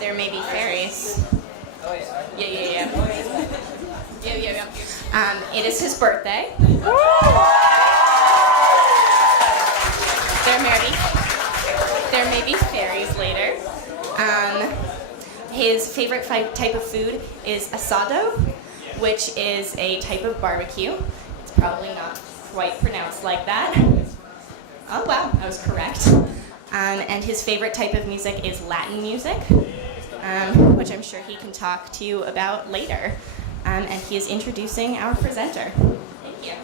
There may be fairies. Yeah. It is his birthday. There may be fairies later. His favorite type of food is asado, which is a type of barbecue. It's probably not quite pronounced like that. Oh wow, I was correct. And his favorite type of music is Latin music, which I'm sure he can talk to you about later. And he is introducing our presenter. Thank you.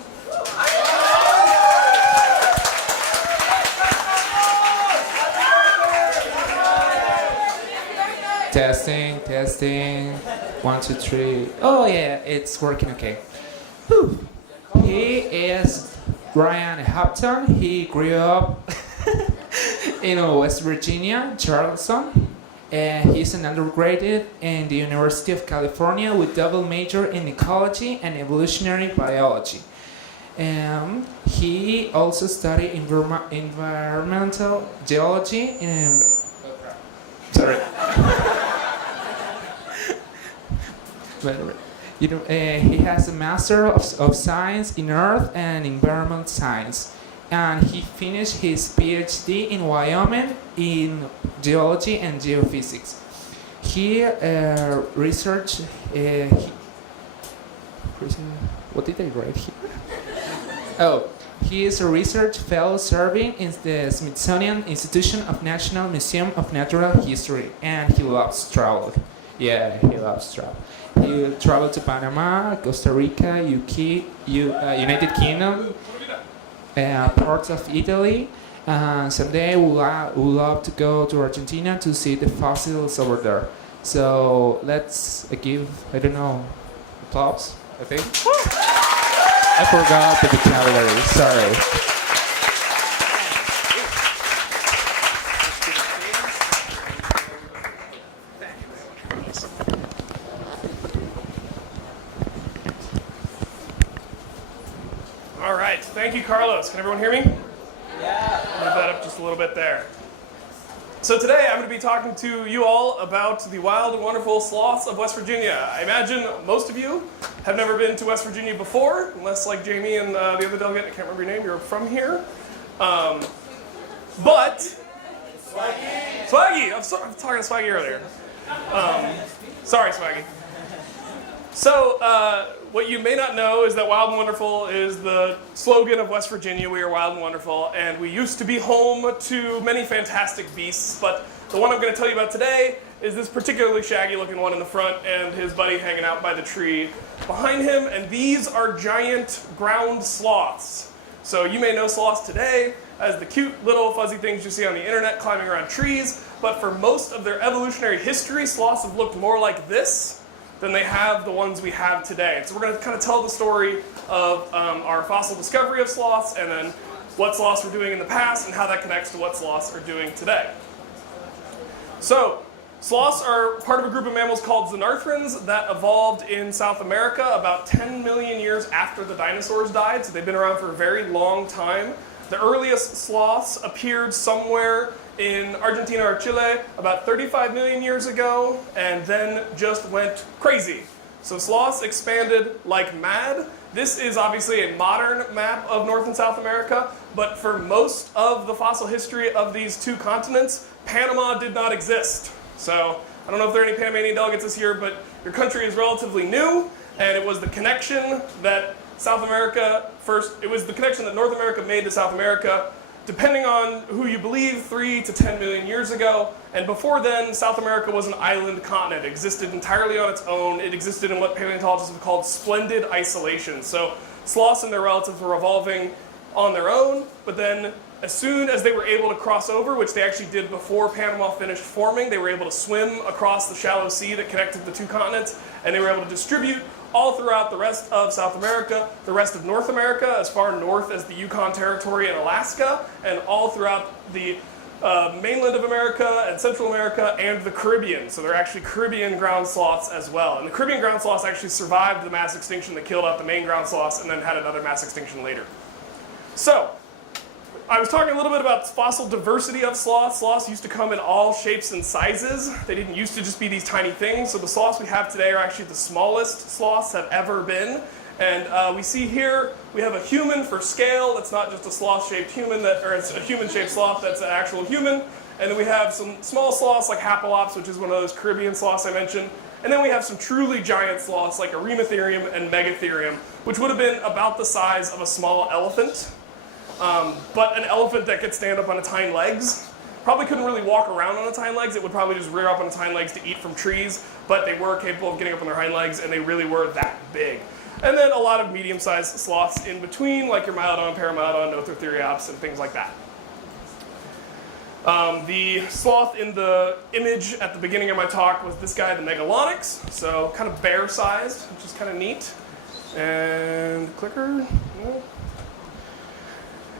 Testing. 1, 2, 3. Oh yeah, it's working okay. Whew. He is Brian Haupt. He grew up in West Virginia, Charleston. He's an undergraduate in the University of California with double major in ecology and evolutionary biology. He also studied environmental geology in... Sorry. He has a Master of Science in Earth and Environment Science. And he finished his PhD in Wyoming in geology and geophysics. He researched... what did I write here? Oh, he is a research fellow serving in the Smithsonian Institution of National Museum of Natural History, and he loves travel. Yeah, he loves travel. He traveled to Panama, Costa Rica, United Kingdom, parts of Italy. Someday we'll love to go to Argentina to see the fossils over there. So let's give, applause, I think. I forgot the vocabulary, sorry. All right, thank you, Carlos. Can everyone hear me? Yeah. Move that up just a little bit there. So today I'm going to be talking to you all about the wild and wonderful sloths of West Virginia. I imagine most of you have never been to West Virginia before, unless like Jamie and the other delegate, I can't remember your name, you're from here. But... Swaggy! I was talking to Swaggy earlier. Sorry, Swaggy. So, what you may not know is that Wild and Wonderful is the slogan of West Virginia. We are wild and wonderful, and we used to be home to many fantastic beasts, but the one I'm going to tell you about today is this particularly shaggy looking one in the front and his buddy hanging out by the tree behind him, and these are giant ground sloths. So you may know sloths today as the cute little fuzzy things you see on the internet climbing around trees, but for most of their evolutionary history, sloths have looked more like this than they have the ones we have today. So we're going to kind of tell the story of our fossil discovery of sloths, and then what sloths were doing in the past, and how that connects to what sloths are doing today. So, sloths are part of a group of mammals called xenarthrans that evolved in South America about 10 million years after the dinosaurs died, so they've been around for a very long time. The earliest sloths appeared somewhere in Argentina or Chile about 35 million years ago, and then just went crazy. So sloths expanded like mad. This is obviously a modern map of North and South America, but for most of the fossil history of these two continents, Panama did not exist. So I don't know if there are any Panamanian delegates this year, but your country is relatively new, and it was the connection that it was the connection that North America made to South America, depending on who you believe, 3 to 10 million years ago. And before then, South America was an island continent. It existed entirely on its own. It existed in what paleontologists have called splendid isolation. So sloths and their relatives were evolving on their own, but then as soon as they were able to cross over, which they actually did before Panama finished forming, they were able to swim across the shallow sea that connected the two continents, and they were able to distribute all throughout the rest of South America, the rest of North America, as far north as the Yukon Territory and Alaska, and all throughout the mainland of America and Central America and the Caribbean. So they're actually Caribbean ground sloths as well. And the Caribbean ground sloths actually survived the mass extinction that killed out the main ground sloths and then had another mass extinction later. So, I was talking a little bit about fossil diversity of sloths. Sloths used to come in all shapes and sizes. They didn't used to just be these tiny things. So the sloths we have today are actually the smallest sloths have ever been. And we see here, we have a human for scale. That's not just a sloth-shaped human, or it's a human-shaped sloth that's an actual human. And then we have some small sloths like Haupt, which is one of those Caribbean sloths I mentioned. And then we have some truly giant sloths like Eremotherium and Megatherium, which would have been about the size of a small elephant. But an elephant that could stand up on its hind legs. Probably couldn't really walk around on its hind legs. It would probably just rear up on its hind legs to eat from trees. But they were capable of getting up on their hind legs, and they really were that big. And then a lot of medium-sized sloths in between, like your Myodon, Paramyodon, Nothrotheriops, and things like that. The sloth in the image at the beginning of my talk was this guy, the Megalonyx. So kind of bear-sized, which is kind of neat. And clicker. No.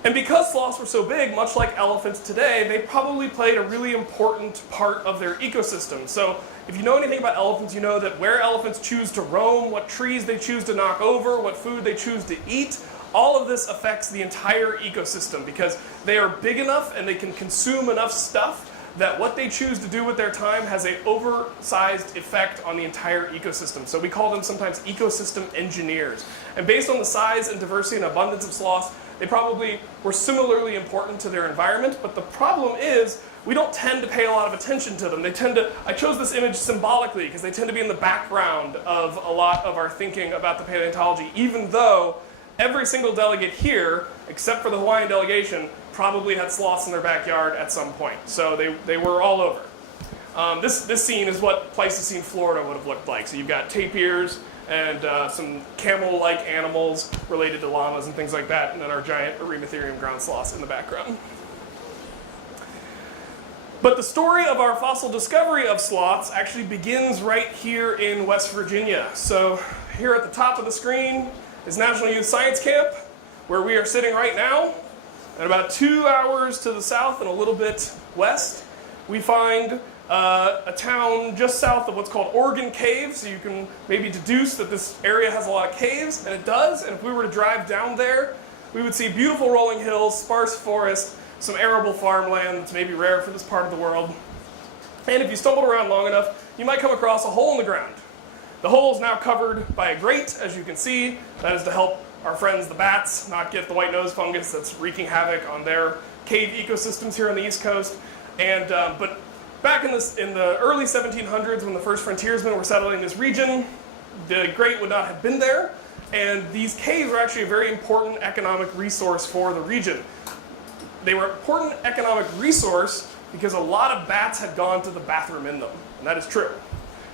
And because sloths were so big, much like elephants today, they probably played a really important part of their ecosystem. So if you know anything about elephants, you know that where elephants choose to roam, what trees they choose to knock over, what food they choose to eat, all of this affects the entire ecosystem because they are big enough and they can consume enough stuff that what they choose to do with their time has an oversized effect on the entire ecosystem. So we call them sometimes ecosystem engineers. And based on the size and diversity and abundance of sloths, they probably were similarly important to their environment, but the problem is we don't tend to pay a lot of attention to them. They tend to, I chose this image symbolically because they tend to be in the background of a lot of our thinking about the paleontology, even though every single delegate here, except for the Hawaiian delegation, probably had sloths in their backyard at some point. So they were all over. This scene is what Pleistocene Florida would have looked like. So you've got tapirs and some camel-like animals related to llamas and things like that, and then our giant Eremotherium ground sloths in the background. But the story of our fossil discovery of sloths actually begins right here in West Virginia. So here at the top of the screen is National Youth Science Camp, where we are sitting right now. And about 2 hours to the south and a little bit west, we find a town just south of what's called Oregon Cave. So you can maybe deduce that this area has a lot of caves, and it does. And if we were to drive down there, we would see beautiful rolling hills, sparse forest, some arable farmland that's maybe rare for this part of the world. And if you stumbled around long enough, you might come across a hole in the ground. The hole is now covered by a grate, as you can see. That is to help our friends the bats not get the white nose fungus that's wreaking havoc on their cave ecosystems here on the East Coast. And but back in the early 1700s, when the first frontiersmen were settling this region, the grate would not have been there. And these caves were actually a very important economic resource for the region. They were an important economic resource because a lot of bats had gone to the bathroom in them, and that is true.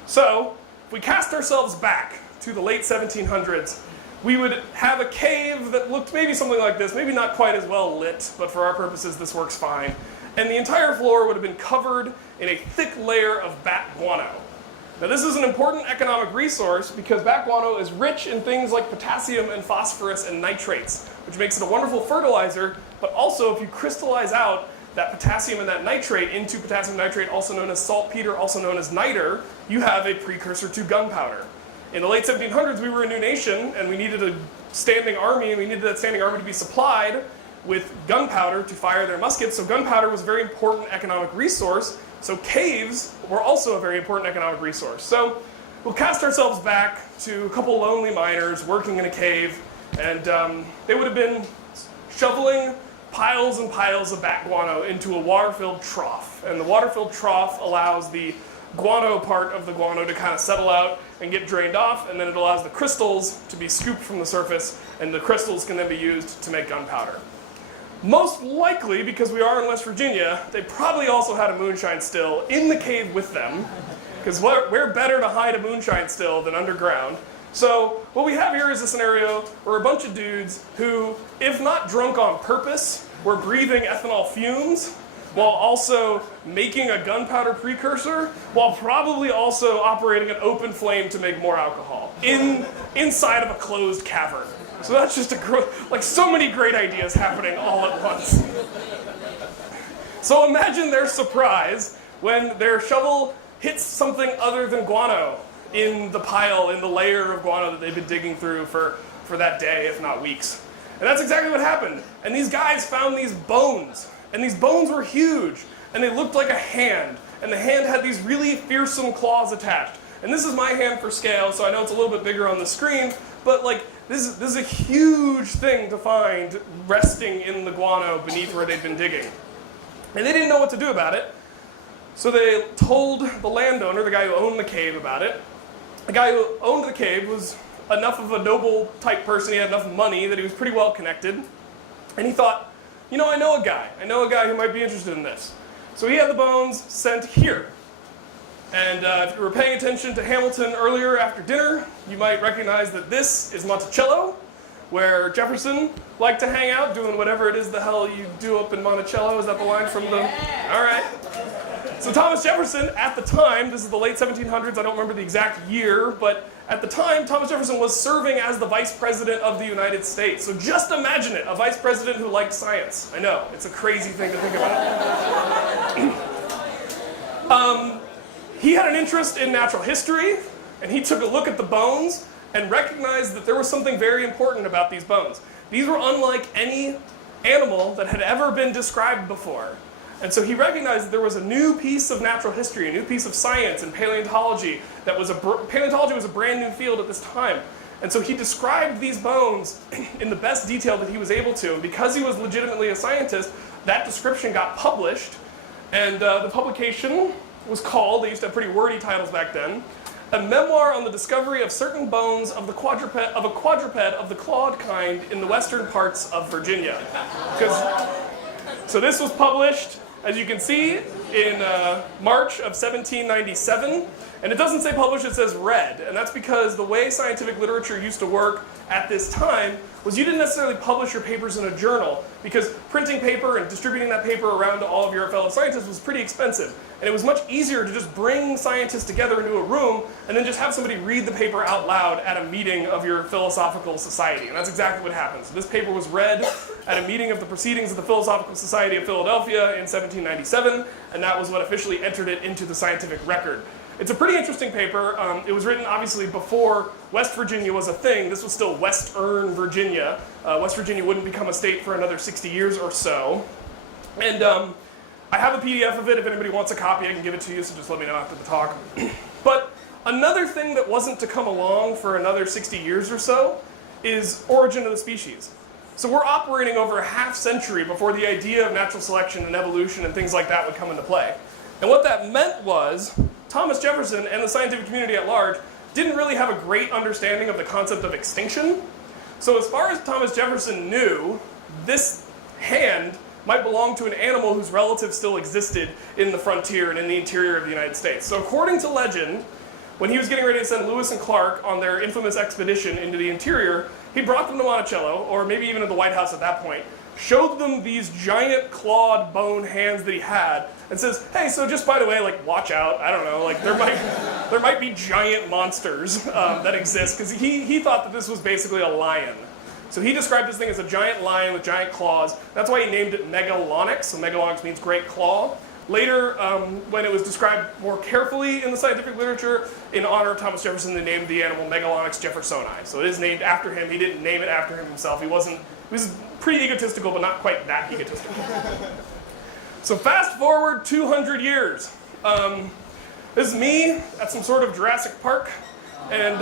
So, if we cast ourselves back to the late 1700s, we would have a cave that looked maybe something like this, maybe not quite as well lit, but for our purposes this works fine. And the entire floor would have been covered in a thick layer of bat guano. Now this is an important economic resource because bat guano is rich in things like potassium and phosphorus and nitrates, which makes it a wonderful fertilizer, but also if you crystallize out that potassium and that nitrate into potassium nitrate, also known as saltpeter, also known as niter, you have a precursor to gunpowder. In the late 1700s, we were a new nation, and we needed a standing army, and we needed that standing army to be supplied with gunpowder to fire their muskets, so gunpowder was a very important economic resource, so caves were also a very important economic resource. So we'll cast ourselves back to a couple lonely miners working in a cave, and they would have been shoveling piles and piles of bat guano into a water-filled trough. And the water-filled trough allows the guano part of the guano to kind of settle out and get drained off, and then it allows the crystals to be scooped from the surface, and the crystals can then be used to make gunpowder. Most likely, because we are in West Virginia, they probably also had a moonshine still in the cave with them, because where better to hide a moonshine still than underground? So what we have here is a scenario where a bunch of dudes who, if not drunk on purpose, were breathing ethanol fumes while also making a gunpowder precursor, while probably also operating an open flame to make more alcohol inside of a closed cavern. So that's just like so many great ideas happening all at once. So imagine their surprise when their shovel hits something other than guano in the pile, in the layer of guano that they've been digging through for that day, if not weeks. And that's exactly what happened. And these guys found these bones. And these bones were huge. And they looked like a hand. And the hand had these really fearsome claws attached. And this is my hand for scale, so I know it's a little bit bigger on the screen. But like, this is a huge thing to find resting in the guano beneath where they'd been digging. And they didn't know what to do about it. So they told the landowner, the guy who owned the cave, about it. The guy who owned the cave was enough of a noble type person, he had enough money that he was pretty well connected. And he thought, you know, I know a guy who might be interested in this. So he had the bones sent here. And if you were paying attention to Hamilton earlier after dinner, you might recognize that this is Monticello, where Jefferson liked to hang out doing whatever it is the hell you do up in Monticello. Is that the line from the... All right. So Thomas Jefferson, at the time, this is the late 1700s, I don't remember the exact year, but at the time, Thomas Jefferson was serving as the Vice President of the United States. So just imagine it, a Vice President who liked science. I know, it's a crazy thing to think about. He had an interest in natural history, and he took a look at the bones and recognized that there was something very important about these bones. These were unlike any animal that had ever been described before. And so he recognized that there was a new piece of natural history, a new piece of science and paleontology that was paleontology was a brand new field at this time. And so he described these bones in the best detail that he was able to. And because he was legitimately a scientist, that description got published. And the publication was called, they used to have pretty wordy titles back then, A Memoir on the Discovery of Certain Bones of a Quadruped of the Clawed Kind in the Western Parts of Virginia. So this was published, as you can see, in March of 1797. And it doesn't say published, it says read. And that's because the way scientific literature used to work at this time was you didn't necessarily publish your papers in a journal, because printing paper and distributing that paper around to all of your fellow scientists was pretty expensive. And it was much easier to just bring scientists together into a room and then just have somebody read the paper out loud at a meeting of your philosophical society. And that's exactly what happened. So this paper was read at a meeting of the Proceedings of the Philosophical Society of Philadelphia in 1797, and that was what officially entered it into the scientific record. It's a pretty interesting paper. It was written obviously before West Virginia was a thing. This was still Western Virginia. West Virginia wouldn't become a state for another 60 years or so. And I have a PDF of it. If anybody wants a copy, I can give it to you, so just let me know after the talk. But another thing that wasn't to come along for another 60 years or so is origin of the species. So we're operating over a half century before the idea of natural selection and evolution and things like that would come into play. And what that meant was Thomas Jefferson and the scientific community at large didn't really have a great understanding of the concept of extinction. So as far as Thomas Jefferson knew, this hand might belong to an animal whose relatives still existed in the frontier and in the interior of the United States. So according to legend, when he was getting ready to send Lewis and Clark on their infamous expedition into the interior, he brought them to Monticello, or maybe even to the White House at that point, showed them these giant clawed bone hands that he had, and says, hey, so just by the way, like, watch out, I don't know, like, there might be giant monsters that exist, because he thought that this was basically a lion. So he described this thing as a giant lion with giant claws. That's why he named it Megalonyx, so Megalonyx means great claw. Later, when it was described more carefully in the scientific literature, in honor of Thomas Jefferson, they named the animal Megalonyx jeffersoni. So it is named after him. He didn't name it after him himself. He was pretty egotistical, but not quite that egotistical. So fast forward 200 years. This is me at some sort of Jurassic Park, and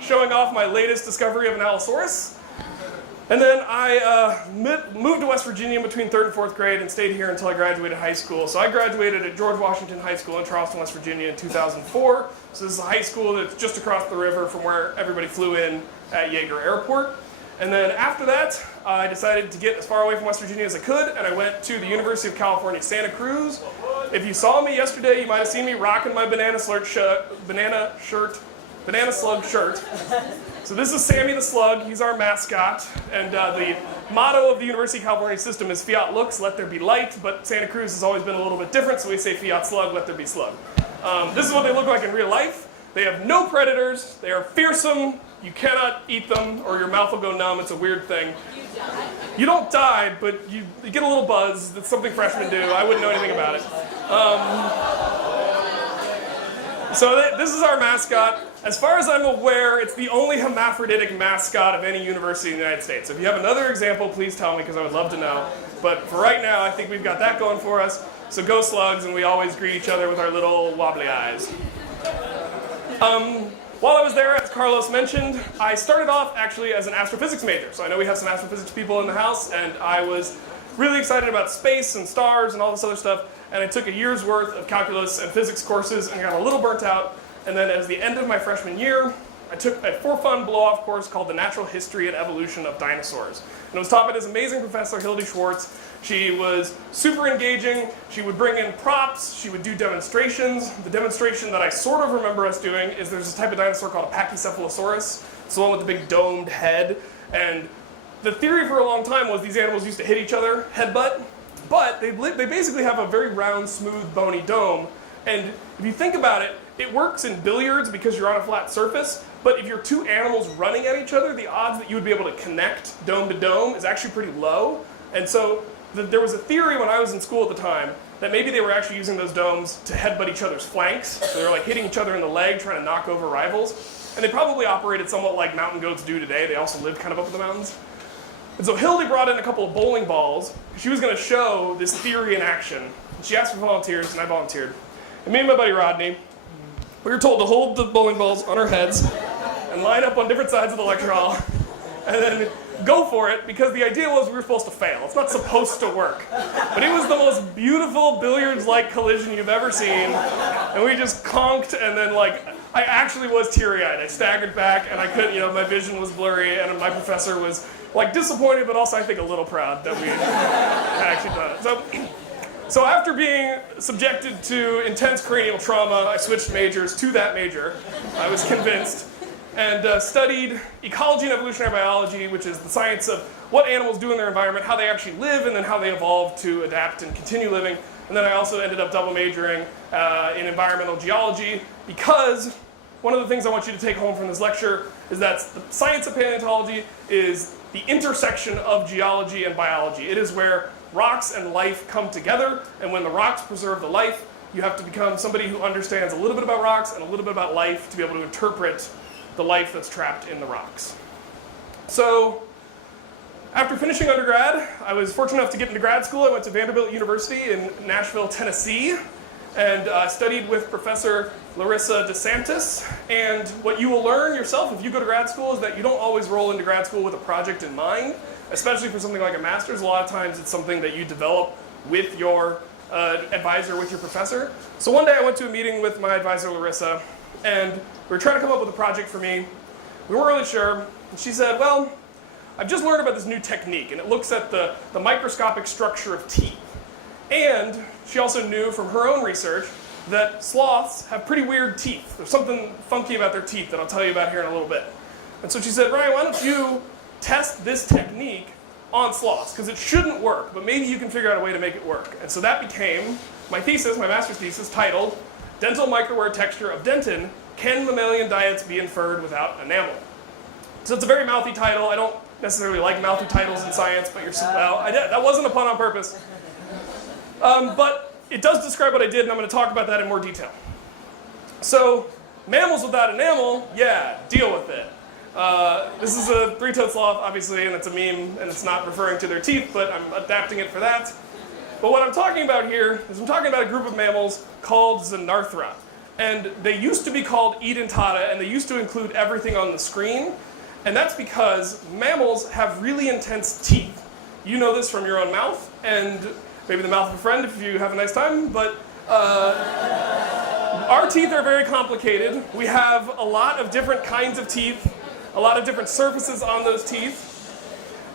showing off my latest discovery of an Allosaurus. And then I moved to West Virginia between 3rd and 4th grade and stayed here until I graduated high school. So I graduated at George Washington High School in Charleston, West Virginia in 2004. So this is a high school that's just across the river from where everybody flew in at Yeager Airport. And then after that, I decided to get as far away from West Virginia as I could, and I went to the University of California, Santa Cruz. If you saw me yesterday, you might have seen me rocking my banana slug shirt. So this is Sammy the Slug. He's our mascot. And the motto of the University of California system is Fiat Lux, let there be light. But Santa Cruz has always been a little bit different, so we say Fiat Slug, let there be slug. This is what they look like in real life. They have no predators. They are fearsome. You cannot eat them or your mouth will go numb. It's a weird thing. You don't die, but you get a little buzz. That's something freshmen do. I wouldn't know anything about it. So this is our mascot. As far as I'm aware, it's the only hermaphroditic mascot of any university in the United States. If you have another example, please tell me because I would love to know. But for right now, I think we've got that going for us. So go Slugs, and we always greet each other with our little wobbly eyes. While I was there, as Carlos mentioned, I started off actually as an astrophysics major. So I know we have some astrophysics people in the house, and I was really excited about space and stars and all this other stuff. And I took a year's worth of calculus and physics courses and got a little burnt out. And then at the end of my freshman year, I took a for-fun blow-off course called The Natural History and Evolution of Dinosaurs. And it was taught by this amazing professor, Hildy Schwartz. She was super engaging. She would bring in props. She would do demonstrations. The demonstration that I sort of remember us doing is there's this type of dinosaur called a Pachycephalosaurus. It's the one with the big domed head. And the theory for a long time was these animals used to hit each other, headbutt. But they basically have a very round, smooth, bony dome. And if you think about it, it works in billiards because you're on a flat surface. But if you're two animals running at each other, the odds that you would be able to connect dome to dome is actually pretty low. And so there was a theory when I was in school at the time that maybe they were actually using those domes to headbutt each other's flanks. So they were like hitting each other in the leg, trying to knock over rivals. And they probably operated somewhat like mountain goats do today. They also lived kind of up in the mountains. And so Hildy brought in a couple of bowling balls. She was going to show this theory in action. She asked for volunteers, and I volunteered. And me and my buddy Rodney, we were told to hold the bowling balls on our heads and line up on different sides of the lecture hall, and then go for it, because the idea was we were supposed to fail. It's not supposed to work. But it was the most beautiful billiards-like collision you've ever seen, and we just conked, and then I actually was teary-eyed. I staggered back, and I couldn't, my vision was blurry, and my professor was disappointed, but also I think a little proud that we had actually done it. So after being subjected to intense cranial trauma, I switched majors to that major. I was convinced, and studied ecology and evolutionary biology, which is the science of what animals do in their environment, how they actually live, and then how they evolve to adapt and continue living. And then I also ended up double majoring in environmental geology, because one of the things I want you to take home from this lecture is that the science of paleontology is the intersection of geology and biology. It is where rocks and life come together, and when the rocks preserve the life, you have to become somebody who understands a little bit about rocks and a little bit about life to be able to interpret the life that's trapped in the rocks. So after finishing undergrad, I was fortunate enough to get into grad school. I went to Vanderbilt University in Nashville, Tennessee, and studied with Professor Larissa DeSantis. And what you will learn yourself if you go to grad school is that you don't always roll into grad school with a project in mind, especially for something like a master's. A lot of times it's something that you develop with your advisor, with your professor. So one day I went to a meeting with my advisor, Larissa, and we were trying to come up with a project for me. We weren't really sure. And she said, well, I've just learned about this new technique, and it looks at the microscopic structure of teeth. And she also knew from her own research that sloths have pretty weird teeth. There's something funky about their teeth that I'll tell you about here in a little bit. And so she said, Ryan, why don't you test this technique on sloths? Because it shouldn't work, but maybe you can figure out a way to make it work. And so that became my thesis, my master's thesis, titled Dental Microwear Texture of Dentin, Can Mammalian Diets Be Inferred Without Enamel? So it's a very mouthy title. I don't necessarily like mouthy titles in science, but that wasn't a pun on purpose. But it does describe what I did, and I'm going to talk about that in more detail. So, mammals without enamel, yeah, deal with it. This is a three-toed sloth, obviously, and it's a meme, and it's not referring to their teeth, but I'm adapting it for that. But what I'm talking about here is I'm talking about a group of mammals called Xenarthra. And they used to be called edentata, and they used to include everything on the screen. And that's because mammals have really intense teeth. You know this from your own mouth, and maybe the mouth of a friend if you have a nice time, but our teeth are very complicated. We have a lot of different kinds of teeth, a lot of different surfaces on those teeth.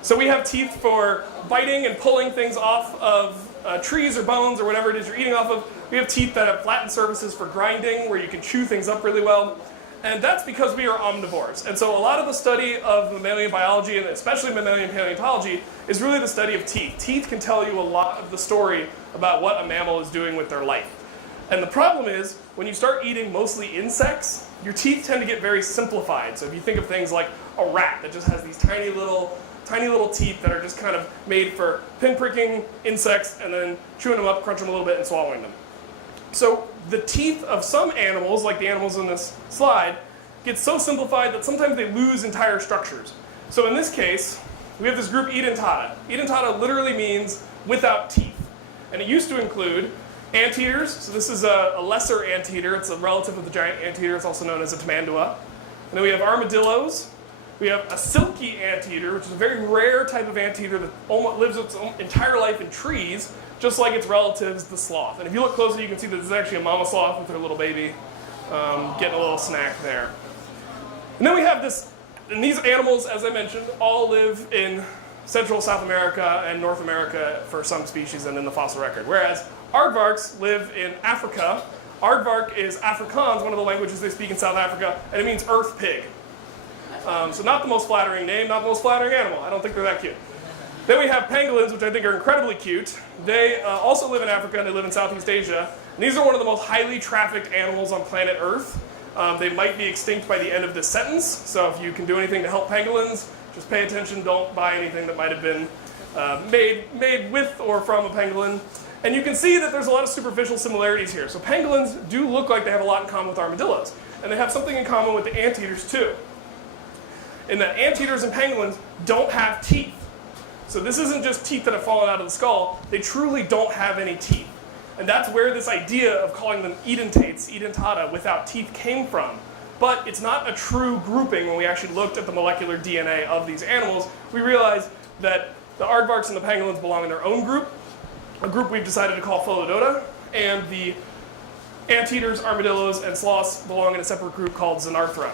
So we have teeth for biting and pulling things off of trees or bones or whatever it is you're eating off of. We have teeth that have flattened surfaces for grinding, where you can chew things up really well. And that's because we are omnivores. And so a lot of the study of mammalian biology, and especially mammalian paleontology, is really the study of teeth. Teeth can tell you a lot of the story about what a mammal is doing with their life. And the problem is, when you start eating mostly insects, your teeth tend to get very simplified. So if you think of things like a rat that just has these tiny little teeth that are just kind of made for pinpricking insects and then chewing them up, crunching them a little bit, and swallowing them. So the teeth of some animals, like the animals in this slide, get so simplified that sometimes they lose entire structures. So in this case, we have this group Edentata. Edentata literally means without teeth. And it used to include anteaters. So this is a lesser anteater. It's a relative of the giant anteater. It's also known as a tamandua. And then we have armadillos. We have a silky anteater, which is a very rare type of anteater that almost lives its entire life in trees, just like its relatives, the sloth. And if you look closely, you can see that this is actually a mama sloth with her little baby getting a little snack there. And then we have this, and these animals, as I mentioned, all live in Central South America and North America for some species and in the fossil record. Whereas aardvarks live in Africa. Aardvark is Afrikaans, one of the languages they speak in South Africa, and it means earth pig. So not the most flattering name, not the most flattering animal. I don't think they're that cute. Then we have pangolins, which I think are incredibly cute. They also live in Africa and they live in Southeast Asia. And these are one of the most highly trafficked animals on planet Earth. They might be extinct by the end of this sentence. So if you can do anything to help pangolins, just pay attention. Don't buy anything that might have been made with or from a pangolin. And you can see that there's a lot of superficial similarities here. So pangolins do look like they have a lot in common with armadillos. And they have something in common with the anteaters too. In that anteaters and pangolins don't have teeth. So this isn't just teeth that have fallen out of the skull. They truly don't have any teeth. And that's where this idea of calling them edentates, edentata, without teeth came from. But it's not a true grouping. When we actually looked at the molecular DNA of these animals, we realized that the aardvarks and the pangolins belong in their own group, a group we've decided to call Pholodota, and the anteaters, armadillos, and sloths belong in a separate group called Xenarthra.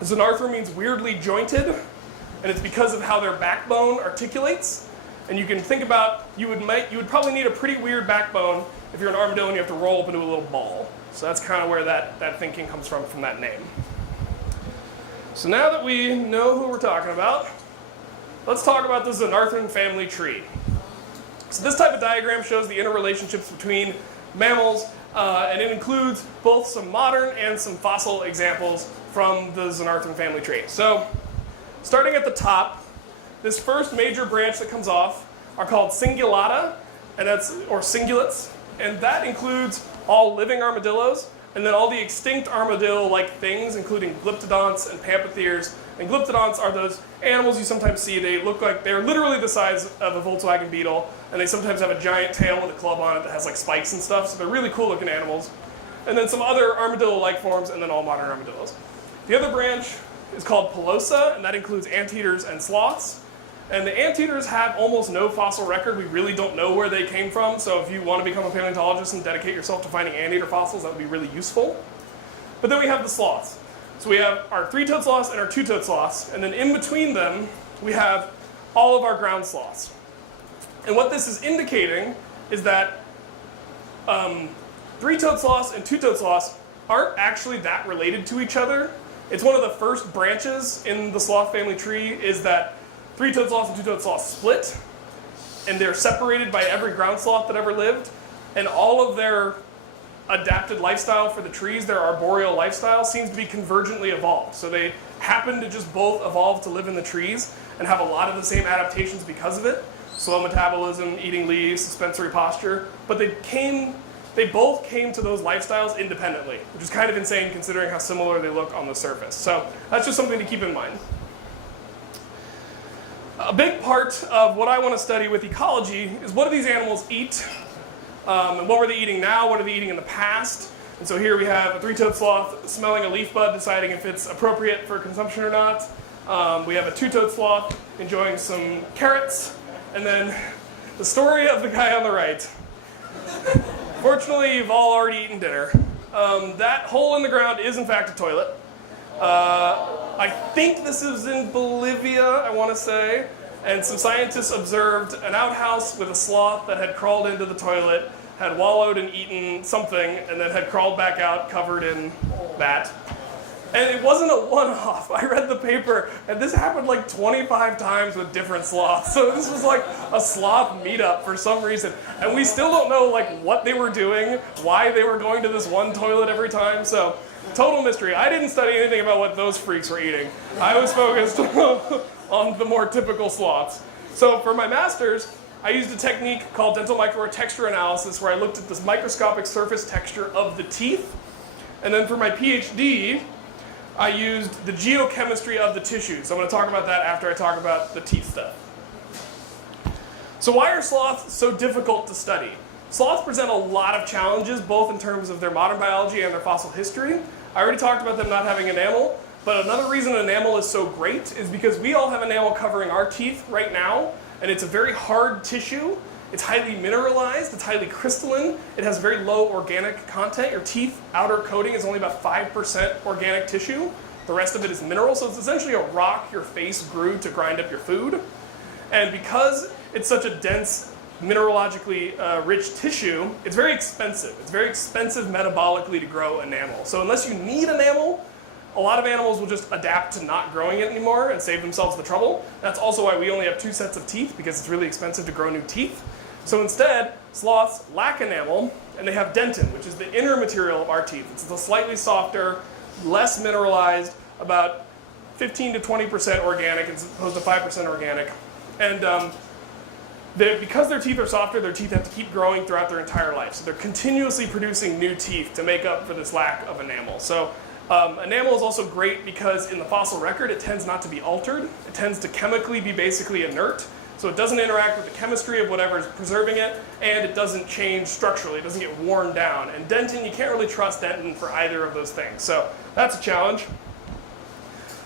Xenarthra means weirdly jointed, and it's because of how their backbone articulates. And you can think about, you would probably need a pretty weird backbone if you're an armadillo and you have to roll up into a little ball. So that's kind of where that thinking comes from that name. So now that we know who we're talking about, let's talk about the Xenarthran family tree. So this type of diagram shows the interrelationships between mammals, and it includes both some modern and some fossil examples from the Xenarthran family tree. So starting at the top, this first major branch that comes off are called cingulata, or cingulates, and that includes all living armadillos, and then all the extinct armadillo-like things, including glyptodonts and pampathirs. And glyptodonts are those animals you sometimes see. They look like they're literally the size of a Volkswagen Beetle, and they sometimes have a giant tail with a club on it that has like spikes and stuff, so they're really cool looking animals. And then some other armadillo-like forms, and then all modern armadillos. The other branch is called Pilosa, and that includes anteaters and sloths. And the anteaters have almost no fossil record. We really don't know where they came from, so if you want to become a paleontologist and dedicate yourself to finding anteater fossils, that would be really useful. But then we have the sloths. So we have our three-toed sloths and our two-toed sloths, and then in between them, we have all of our ground sloths. And what this is indicating is that three-toed sloths and two-toed sloths aren't actually that related to each other. It's one of the first branches in the sloth family tree is that three-toed sloths and two-toed sloths split, and they're separated by every ground sloth that ever lived, and all of their adapted lifestyle for the trees, their arboreal lifestyle, seems to be convergently evolved. So they happen to just both evolve to live in the trees and have a lot of the same adaptations because of it. Slow metabolism, eating leaves, suspensory posture, but they both came to those lifestyles independently, which is kind of insane considering how similar they look on the surface. So that's just something to keep in mind. A big part of what I want to study with ecology is what do these animals eat, and what were they eating now, what are they eating in the past. And so here we have a three-toed sloth smelling a leaf bud, deciding if it's appropriate for consumption or not. We have a two-toed sloth enjoying some carrots, and then the story of the guy on the right. Fortunately, you've all already eaten dinner. That hole in the ground is in fact a toilet. I think this is in Bolivia, I want to say, and some scientists observed an outhouse with a sloth that had crawled into the toilet, had wallowed and eaten something, and then had crawled back out covered in that. And it wasn't a one-off. I read the paper, and this happened like 25 times with different sloths. So this was like a sloth meetup for some reason. And we still don't know like what they were doing, why they were going to this one toilet every time. So total mystery. I didn't study anything about what those freaks were eating. I was focused on the more typical sloths. So for my master's, I used a technique called dental microtexture analysis where I looked at this microscopic surface texture of the teeth. And then for my PhD, I used the geochemistry of the tissues. I'm going to talk about that after I talk about the teeth stuff. So why are sloths so difficult to study? Sloths present a lot of challenges, both in terms of their modern biology and their fossil history. I already talked about them not having enamel, but another reason enamel is so great is because we all have enamel covering our teeth right now, and it's a very hard tissue. It's highly mineralized, it's highly crystalline, it has very low organic content. Your teeth outer coating is only about 5% organic tissue. The rest of it is mineral, so it's essentially a rock your face grew to grind up your food. And because it's such a dense, mineralogically rich tissue, it's very expensive. It's very expensive metabolically to grow enamel. So unless you need enamel, a lot of animals will just adapt to not growing it anymore and save themselves the trouble. That's also why we only have 2 sets of teeth, because it's really expensive to grow new teeth. So instead, sloths lack enamel, and they have dentin, which is the inner material of our teeth. It's the slightly softer, less mineralized, about 15 to 20% organic as opposed to 5% organic. And because their teeth are softer, their teeth have to keep growing throughout their entire life. So they're continuously producing new teeth to make up for this lack of enamel. So enamel is also great because in the fossil record, it tends not to be altered. It tends to chemically be basically inert. So it doesn't interact with the chemistry of whatever is preserving it, and it doesn't change structurally. It doesn't get worn down. And dentin, you can't really trust dentin for either of those things. So that's a challenge.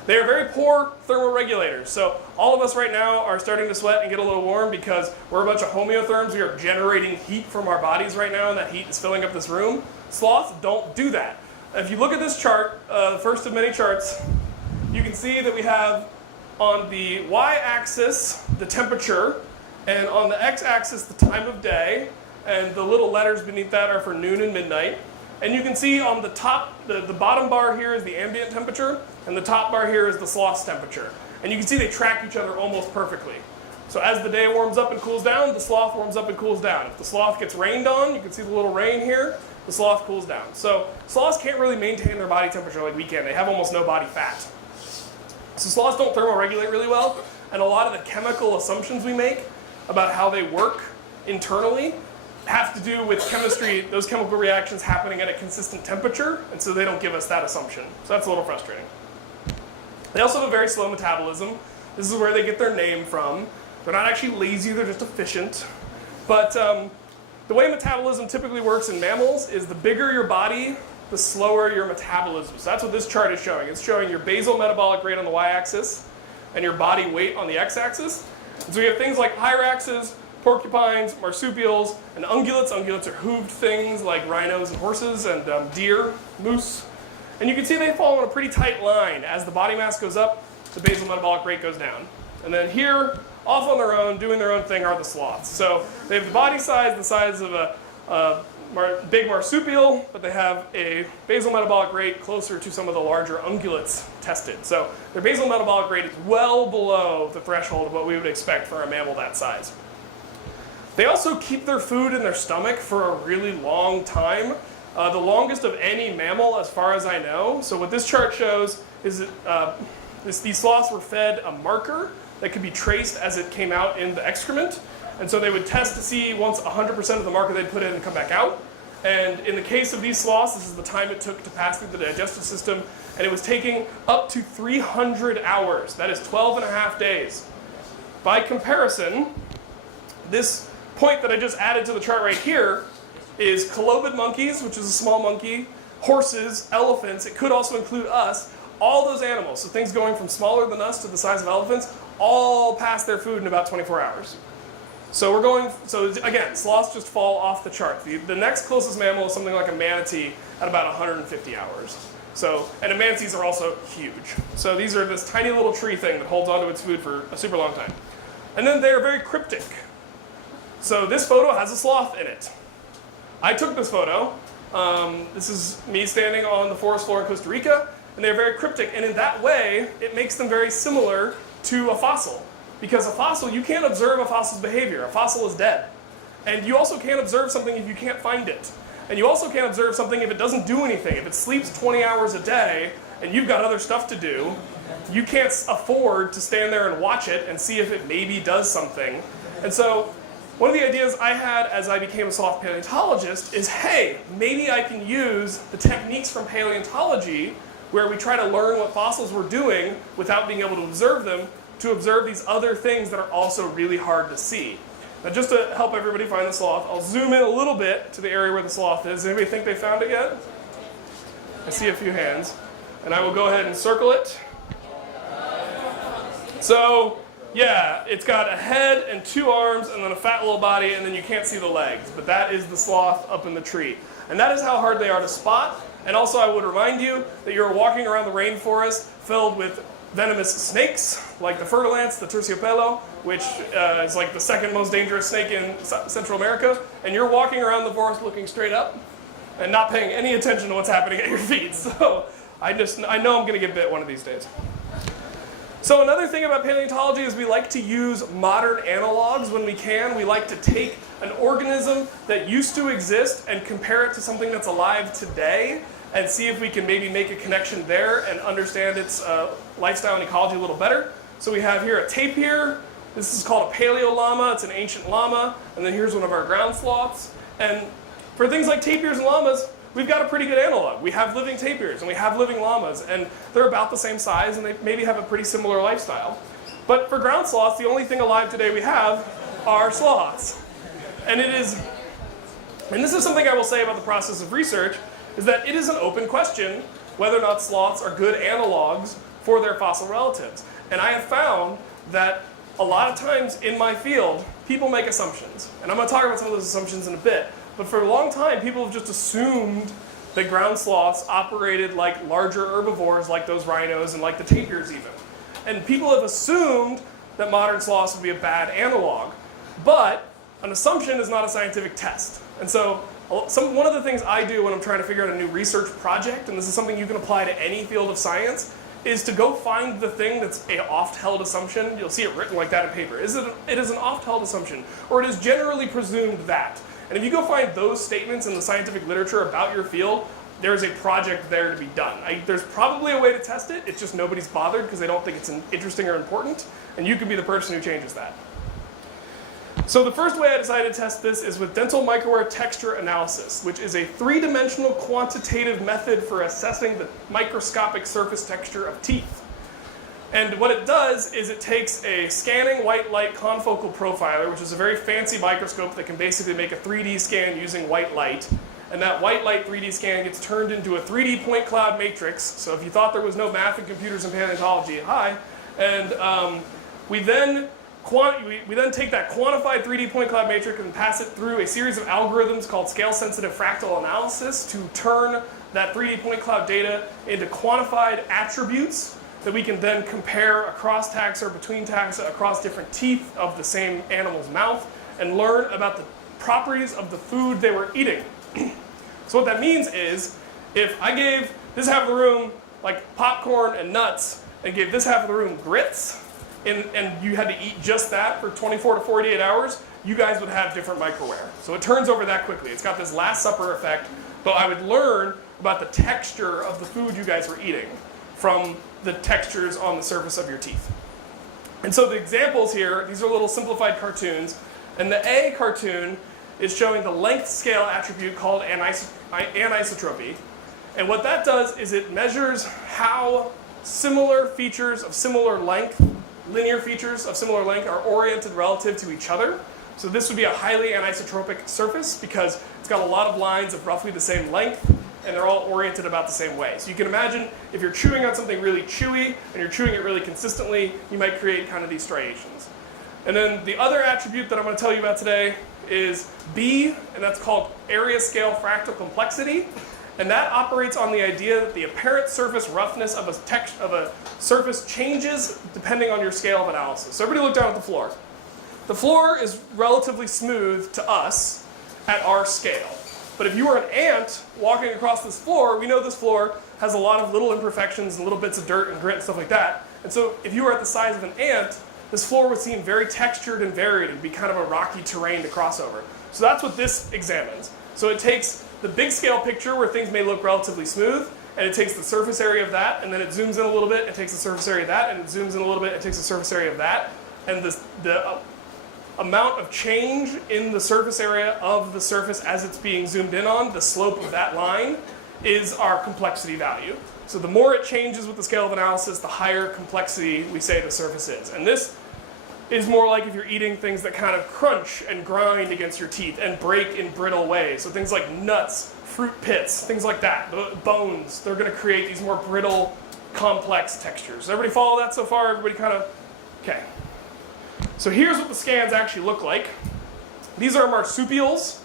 They are very poor thermoregulators. So all of us right now are starting to sweat and get a little warm because we're a bunch of homeotherms. We are generating heat from our bodies right now, and that heat is filling up this room. Sloths don't do that. If you look at this chart, the first of many charts, you can see that we have on the y-axis the temperature, and on the x-axis the time of day, and the little letters beneath that are for noon and midnight. And you can see on the top, the bottom bar here is the ambient temperature, and the top bar here is the sloth's temperature. And you can see they track each other almost perfectly. So as the day warms up and cools down, the sloth warms up and cools down. If the sloth gets rained on, you can see the little rain here, the sloth cools down. So sloths can't really maintain their body temperature like we can. They have almost no body fat. So sloths don't thermoregulate really well, and a lot of the chemical assumptions we make about how they work internally have to do with chemistry, those chemical reactions happening at a consistent temperature, and so they don't give us that assumption. So that's a little frustrating. They also have a very slow metabolism. This is where they get their name from. They're not actually lazy, they're just efficient. But the way metabolism typically works in mammals is the bigger your body, the slower your metabolism. So that's what this chart is showing. It's showing your basal metabolic rate on the y-axis and your body weight on the x-axis. And so we have things like hyraxes, porcupines, marsupials, and ungulates. Ungulates are hooved things like rhinos and horses and deer, moose. And you can see they fall on a pretty tight line. As the body mass goes up, the basal metabolic rate goes down. And then here, off on their own, doing their own thing, are the sloths. So they have the body size, the size of a big marsupial, but they have a basal metabolic rate closer to some of the larger ungulates tested. So their basal metabolic rate is well below the threshold of what we would expect for a mammal that size. They also keep their food in their stomach for a really long time. The longest of any mammal, as far as I know. So what this chart shows is that these sloths were fed a marker that could be traced as it came out in the excrement. And so they would test to see once 100% of the marker they'd put in and come back out. And in the case of these sloths, this is the time it took to pass through the digestive system. And it was taking up to 300 hours. That is 12 and a half days. By comparison, this point that I just added to the chart right here is colobid monkeys, which is a small monkey, horses, elephants. It could also include us. All those animals, so things going from smaller than us to the size of elephants, all pass their food in about 24 hours. So again, sloths just fall off the chart. The next closest mammal is something like a manatee at about 150 hours. And manatees are also huge. So these are this tiny little tree thing that holds onto its food for a super long time. And then they are very cryptic. So this photo has a sloth in it. I took this photo. This is me standing on the forest floor in Costa Rica, and they're very cryptic. And in that way, it makes them very similar to a fossil. Because a fossil, you can't observe a fossil's behavior. A fossil is dead. And you also can't observe something if you can't find it. And you also can't observe something if it doesn't do anything. If it sleeps 20 hours a day, and you've got other stuff to do, you can't afford to stand there and watch it and see if it maybe does something. And so one of the ideas I had as I became a sloth paleontologist is, hey, maybe I can use the techniques from paleontology where we try to learn what fossils were doing without being able to observe them, to observe these other things that are also really hard to see. Now, just to help everybody find the sloth, I'll zoom in a little bit to the area where the sloth is. Anybody think they found it yet? I see a few hands. And I will go ahead and circle it. So, yeah, it's got a head and 2 arms and then a fat little body, and then you can't see the legs. But that is the sloth up in the tree. And that is how hard they are to spot. And also, I would remind you that you're walking around the rainforest filled with venomous snakes, like the fer-de-lance, the terciopelo, which is like the second most dangerous snake in Central America. And you're walking around the forest looking straight up and not paying any attention to what's happening at your feet. So I know I'm going to get bit one of these days. So another thing about paleontology is we like to use modern analogs when we can. We like to take an organism that used to exist and compare it to something that's alive today and see if we can maybe make a connection there and understand its lifestyle and ecology a little better. So we have here a tapir. This is called a paleo llama. It's an ancient llama. And then here's one of our ground sloths. And for things like tapirs and llamas, we've got a pretty good analog. We have living tapirs and we have living llamas, and they're about the same size and they maybe have a pretty similar lifestyle. But for ground sloths, the only thing alive today we have are sloths. And this is something I will say about the process of research, is that it is an open question whether or not sloths are good analogs for their fossil relatives. And I have found that a lot of times in my field, people make assumptions. And I'm going to talk about some of those assumptions in a bit. But for a long time, people have just assumed that ground sloths operated like larger herbivores, like those rhinos and like the tapirs even. And people have assumed that modern sloths would be a bad analog. But an assumption is not a scientific test. And so one of the things I do when I'm trying to figure out a new research project, and this is something you can apply to any field of science, is to go find the thing that's an oft-held assumption. You'll see it written like that in paper. It is an oft-held assumption, or it is generally presumed that. And if you go find those statements in the scientific literature about your field, there's a project there to be done. There's probably a way to test it. It's just nobody's bothered because they don't think it's interesting or important. And you can be the person who changes that. So the first way I decided to test this is with dental microwear texture analysis, which is a 3-dimensional quantitative method for assessing the microscopic surface texture of teeth. And what it does is it takes a scanning white light confocal profiler, which is a very fancy microscope that can basically make a 3D scan using white light. And that white light 3D scan gets turned into a 3D point cloud matrix. So if you thought there was no math and computers and paleontology, hi. And we then take that quantified 3D point cloud matrix and pass it through a series of algorithms called scale-sensitive fractal analysis to turn that 3D point cloud data into quantified attributes that we can then compare across taxa, between taxa, across different teeth of the same animal's mouth, and learn about the properties of the food they were eating. So what that means is, if I gave this half of the room like popcorn and nuts, and gave this half of the room grits, and you had to eat just that for 24 to 48 hours, you guys would have different microwear. So it turns over that quickly. It's got this Last Supper effect, but I would learn about the texture of the food you guys were eating from the textures on the surface of your teeth. And so the examples here, these are little simplified cartoons, and the A cartoon is showing the length scale attribute called anisotropy. And what that does is it measures how similar features of similar length, linear features of similar length, are oriented relative to each other. So this would be a highly anisotropic surface because it's got a lot of lines of roughly the same length, and they're all oriented about the same way. So you can imagine if you're chewing on something really chewy and you're chewing it really consistently, you might create kind of these striations. And then the other attribute that I'm going to tell you about today is B, and that's called area scale fractal complexity. And that operates on the idea that the apparent surface roughness of a surface changes depending on your scale of analysis. So everybody look down at the floor. The floor is relatively smooth to us at our scale. But if you were an ant walking across this floor, we know this floor has a lot of little imperfections and little bits of dirt and grit and stuff like that. And so if you were at the size of an ant, this floor would seem very textured and varied and be kind of a rocky terrain to cross over. So that's what this examines. So it takes the big scale picture where things may look relatively smooth, and it takes the surface area of that, and then it zooms in a little bit, it takes the surface area of that, and it zooms in a little bit, it takes the surface area of that. And amount of change in the surface area of the surface as it's being zoomed in on, the slope of that line, is our complexity value. So the more it changes with the scale of analysis, the higher complexity we say the surface is. And this is more like if you're eating things that kind of crunch and grind against your teeth and break in brittle ways. So things like nuts, fruit pits, things like that. The bones, they're going to create these more brittle, complex textures. Does everybody follow that so far? Everybody kind of, okay. So here's what the scans actually look like. These are marsupials.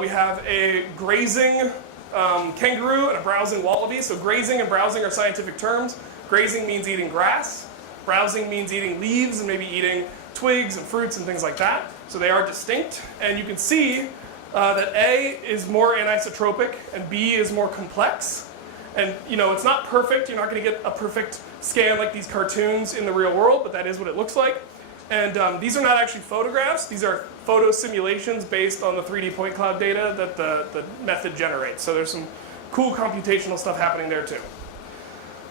We have a grazing kangaroo and a browsing wallaby. So grazing and browsing are scientific terms. Grazing means eating grass. Browsing means eating leaves and maybe eating twigs and fruits and things like that. So they are distinct. And you can see that A is more anisotropic and B is more complex. And it's not perfect. You're not going to get a perfect scan like these cartoons in the real world, but that is what it looks like. And these are not actually photographs. These are photo simulations based on the 3D point cloud data that the method generates. So there's some cool computational stuff happening there too.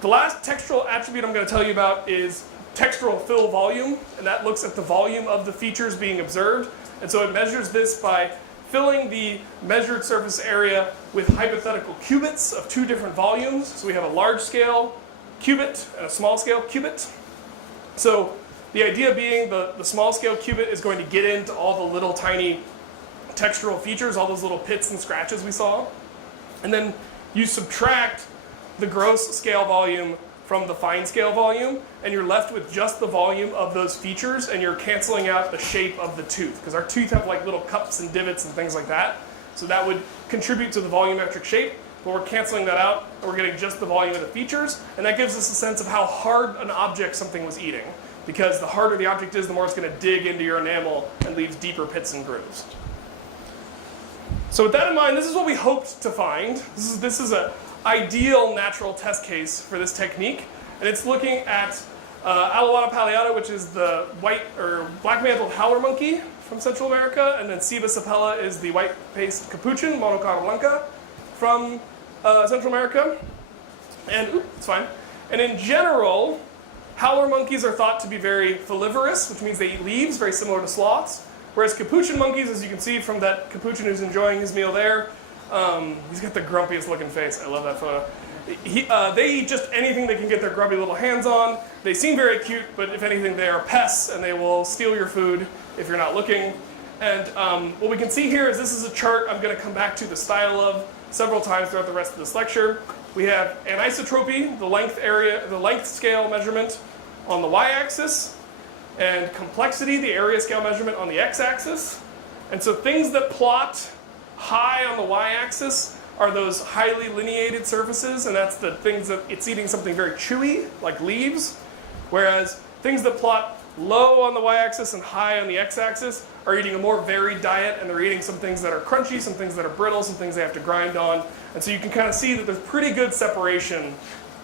The last textural attribute I'm going to tell you about is textural fill volume, and that looks at the volume of the features being observed. And so it measures this by filling the measured surface area with hypothetical qubits of two different volumes. So we have a large scale qubit and a small scale qubit. So the idea being the small scale qubit is going to get into all the little tiny textural features, all those little pits and scratches we saw. And then you subtract the gross scale volume from the fine scale volume, and you're left with just the volume of those features, and you're canceling out the shape of the tooth, because our teeth have like little cups and divots and things like that. So that would contribute to the volumetric shape, but we're canceling that out, and we're getting just the volume of the features, and that gives us a sense of how hard an object something was eating, because the harder the object is, the more it's going to dig into your enamel and leaves deeper pits and grooves. So with that in mind, this is what we hoped to find. This is a ideal natural test case for this technique, and it's looking at Alouatta palliata, which is the white or black-mantled howler monkey from Central America, and then Ceiba sapella is the white-faced capuchin, Monocara blanca, from Central America. And it's fine. And in general, howler monkeys are thought to be very folivorous, which means they eat leaves, very similar to sloths. Whereas capuchin monkeys, as you can see from that capuchin who's enjoying his meal there, he's got the grumpiest looking face. I love that photo. They eat just anything they can get their grubby little hands on. They seem very cute, but if anything, they are pests, and they will steal your food if you're not looking. And what we can see here is this is a chart I'm going to come back to the style of several times throughout the rest of this lecture. We have anisotropy, the length scale measurement on the y-axis, and complexity, the area scale measurement on the x-axis. And so things that plot high on the y-axis are those highly lineated surfaces, and that's the things that it's eating something very chewy, like leaves, whereas things that plot low on the y-axis and high on the x-axis are eating a more varied diet, and they're eating some things that are crunchy, some things that are brittle, some things they have to grind on. And so you can kind of see that there's pretty good separation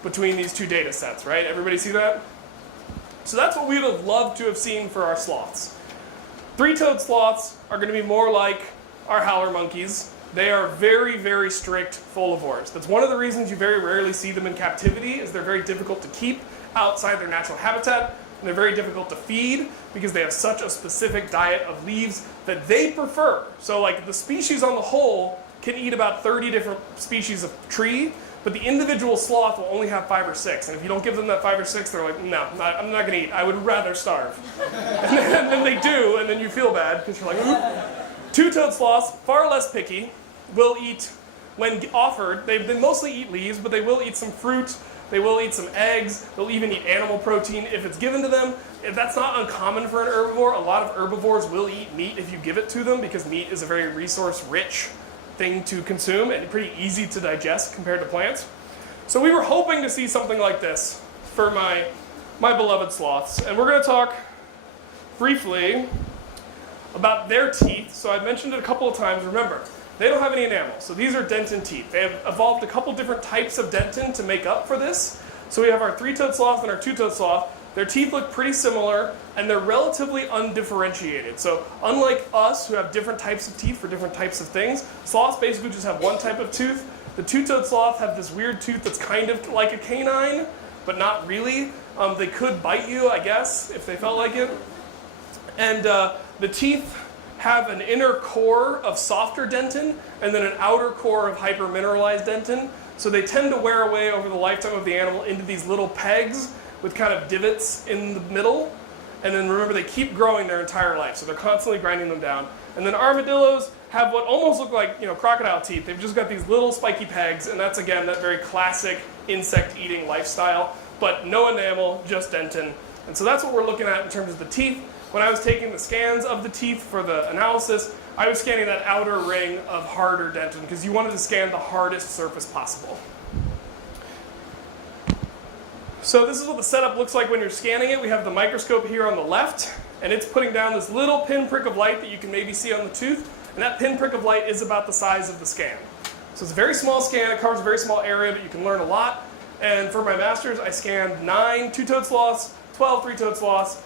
between these two data sets, right? Everybody see that? So that's what we would have loved to have seen for our sloths. Three-toed sloths are going to be more like our howler monkeys. They are very, very strict folivores. That's one of the reasons you very rarely see them in captivity, is they're very difficult to keep outside their natural habitat, and they're very difficult to feed because they have such a specific diet of leaves that they prefer. So like the species on the whole can eat about 30 different species of tree, but the individual sloth will only have 5 or 6. And if you don't give them that 5 or 6, they're like, no, I'm not going to eat. I would rather starve. And then they do, and then you feel bad because you're like, oop. Two-toed sloths, far less picky, will eat, when offered, they mostly eat leaves, but they will eat some fruit, they will eat some eggs, they'll even eat animal protein if it's given to them. If that's not uncommon for an herbivore. A lot of herbivores will eat meat if you give it to them, because meat is a very resource-rich thing to consume and pretty easy to digest compared to plants. So we were hoping to see something like this for my beloved sloths. And we're going to talk briefly about their teeth. So I mentioned it a couple of times. Remember, they don't have any enamel. So these are dentin teeth. They have evolved a couple different types of dentin to make up for this. So we have our three-toed sloth and our two-toed sloth. Their teeth look pretty similar, and they're relatively undifferentiated. So unlike us, who have different types of teeth for different types of things, sloths basically just have one type of tooth. The two-toed sloth have this weird tooth that's kind of like a canine, but not really. They could bite you, I guess, if they felt like it. And the teeth have an inner core of softer dentin and then an outer core of hypermineralized dentin. So they tend to wear away over the lifetime of the animal into these little pegs with kind of divots in the middle. And then remember, they keep growing their entire life, so they're constantly grinding them down. And then armadillos have what almost look like, you know, crocodile teeth. They've just got these little spiky pegs, and that's, again, that very classic insect-eating lifestyle. But no enamel, just dentin. And so that's what we're looking at in terms of the teeth. When I was taking the scans of the teeth for the analysis, I was scanning that outer ring of harder dentin, because you wanted to scan the hardest surface possible. So this is what the setup looks like when you're scanning it. We have the microscope here on the left, and it's putting down this little pinprick of light that you can maybe see on the tooth, and that pinprick of light is about the size of the scan. So it's a very small scan. It covers a very small area, but you can learn a lot. And for my master's, I scanned 9 two-toed sloths, 12 three-toed sloths,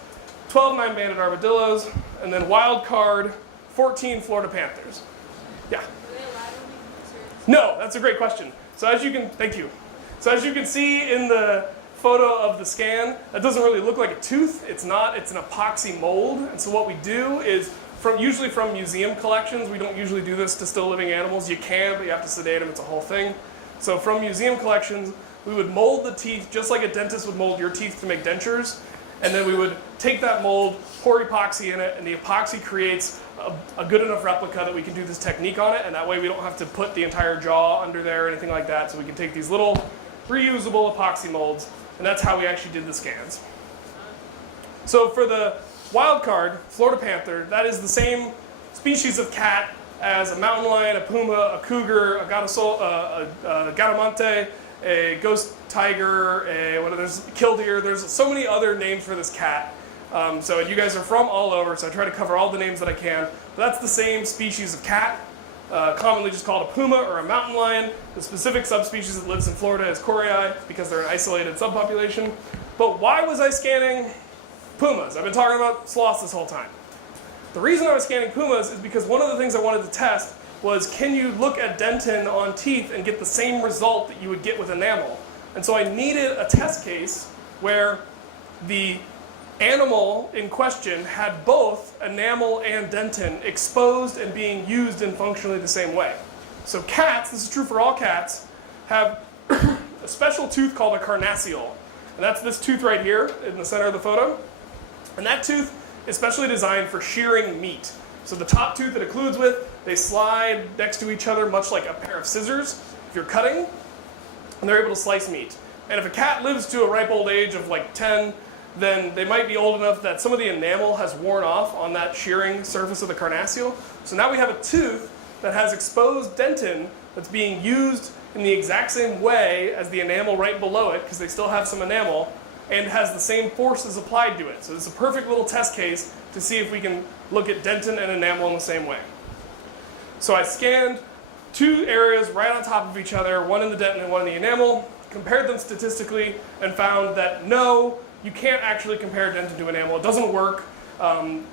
12 nine-banded armadillos, and then wild card 14 Florida panthers. Yeah. No, that's a great question. So as you can, thank you. So as you can see in the photo of the scan, that doesn't really look like a tooth. It's not. It's an epoxy mold. And so what we do is, usually from museum collections, we don't usually do this to still living animals. You can, but you have to sedate them. It's a whole thing. So from museum collections, we would mold the teeth just like a dentist would mold your teeth to make dentures. And then we would take that mold, pour epoxy in it, and the epoxy creates a good enough replica that we can do this technique on it. And that way we don't have to put the entire jaw under there or anything like that. So we can take these little reusable epoxy molds. And that's how we actually did the scans. So for the wild card, Florida panther, that is the same species of cat as a mountain lion, a puma, a cougar, a garamante, a ghost tiger, there's killdeer. There's so many other names for this cat. So you guys are from all over, so I try to cover all the names that I can. But that's the same species of cat. Commonly just called a puma or a mountain lion. The specific subspecies that lives in Florida is coreyi because they're an isolated subpopulation. But why was I scanning pumas? I've been talking about sloths this whole time. The reason I was scanning pumas is because one of the things I wanted to test was, can you look at dentin on teeth and get the same result that you would get with enamel? And so I needed a test case where the animal in question had both enamel and dentin exposed and being used in functionally the same way. So cats, this is true for all cats, have a special tooth called a carnassial. And that's this tooth right here in the center of the photo. And that tooth is specially designed for shearing meat. So the top tooth it occludes with, they slide next to each other much like a pair of scissors if you're cutting, and they're able to slice meat. And if a cat lives to a ripe old age of like 10, then they might be old enough that some of the enamel has worn off on that shearing surface of the carnassial. So now we have a tooth that has exposed dentin that's being used in the exact same way as the enamel right below it, because they still have some enamel, and has the same forces applied to it. So it's a perfect little test case to see if we can look at dentin and enamel in the same way. So I scanned 2 areas right on top of each other, one in the dentin and one in the enamel, compared them statistically, and found that no, you can't actually compare dentin to enamel. It doesn't work.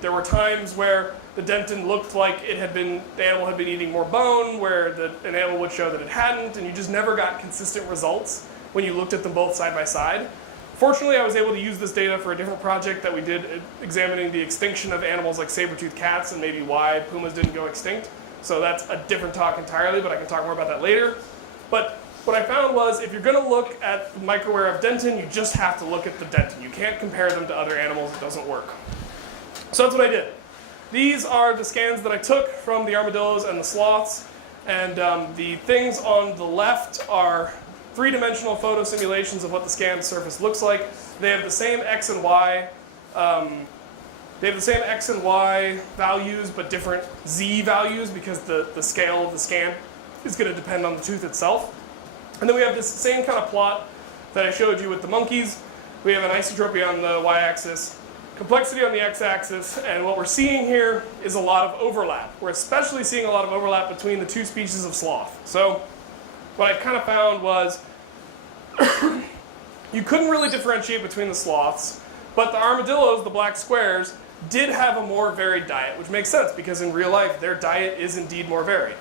There were times where the dentin looked like the animal had been eating more bone, where the enamel would show that it hadn't, and you just never got consistent results when you looked at them both side by side. Fortunately, I was able to use this data for a different project that we did examining the extinction of animals like saber-toothed cats and maybe why pumas didn't go extinct. So that's a different talk entirely, but I can talk more about that later. But what I found was, if you're going to look at the microwear of dentin, you just have to look at the dentin. You can't compare them to other animals. It doesn't work. So that's what I did. These are the scans that I took from the armadillos and the sloths. And the things on the left are 3-dimensional photo simulations of what the scanned surface looks like. They have the same X and Y. They have the same X and Y values, but different Z values, because the scale of the scan is going to depend on the tooth itself. And then we have this same kind of plot that I showed you with the monkeys. We have an isotropy on the y-axis, complexity on the x-axis, and what we're seeing here is a lot of overlap. We're especially seeing a lot of overlap between the 2 species of sloth. So what I kind of found was you couldn't really differentiate between the sloths, but the armadillos, the black squares, did have a more varied diet, which makes sense because in real life their diet is indeed more varied.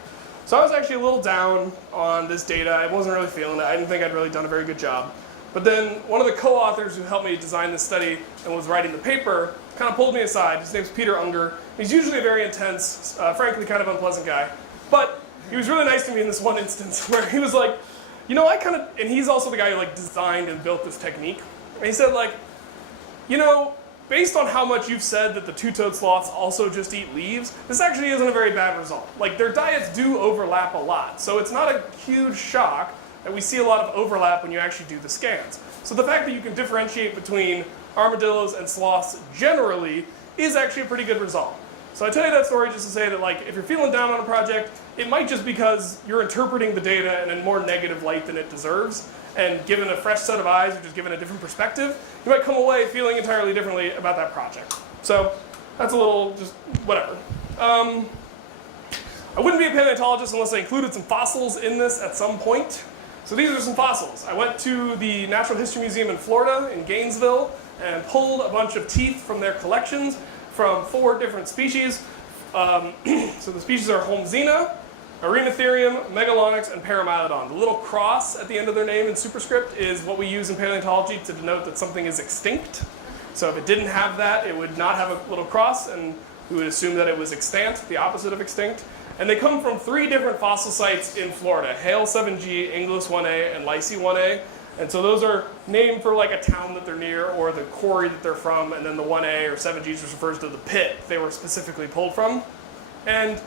So I was actually a little down on this data. I wasn't really feeling it. I didn't think I'd really done a very good job. But then one of the co-authors who helped me design this study and was writing the paper kind of pulled me aside. His name's Peter Unger. He's usually a very intense, frankly kind of unpleasant guy. But he was really nice to me in this one instance where he was like, you know, and he's also the guy who like designed and built this technique. And he said like, you know, based on how much you've said that the two-toed sloths also just eat leaves, this actually isn't a very bad result. Like their diets do overlap a lot. So it's not a huge shock that we see a lot of overlap when you actually do the scans. So the fact that you can differentiate between armadillos and sloths generally is actually a pretty good result. So I tell you that story just to say that like if you're feeling down on a project, it might just because you're interpreting the data in a more negative light than it deserves. And given a fresh set of eyes or just given a different perspective, you might come away feeling entirely differently about that project. So that's a little just whatever. I wouldn't be a paleontologist unless I included some fossils in this at some point. So these are some fossils. I went to the Natural History Museum in Florida, in Gainesville, and pulled a bunch of teeth from their collections from 4 different species. So the species are Holmesina, Arenatherium, Megalonyx, and Paramylodon. The little cross at the end of their name in superscript is what we use in paleontology to denote that something is extinct. So if it didn't have that, it would not have a little cross, and we would assume that it was extant, the opposite of extinct. And they come from 3 different fossil sites in Florida: Hale 7G, Inglis 1A, and Lycee 1A. And so those are named for like a town that they're near or the quarry that they're from, and then the 1A or 7G just refers to the pit they were specifically pulled from. And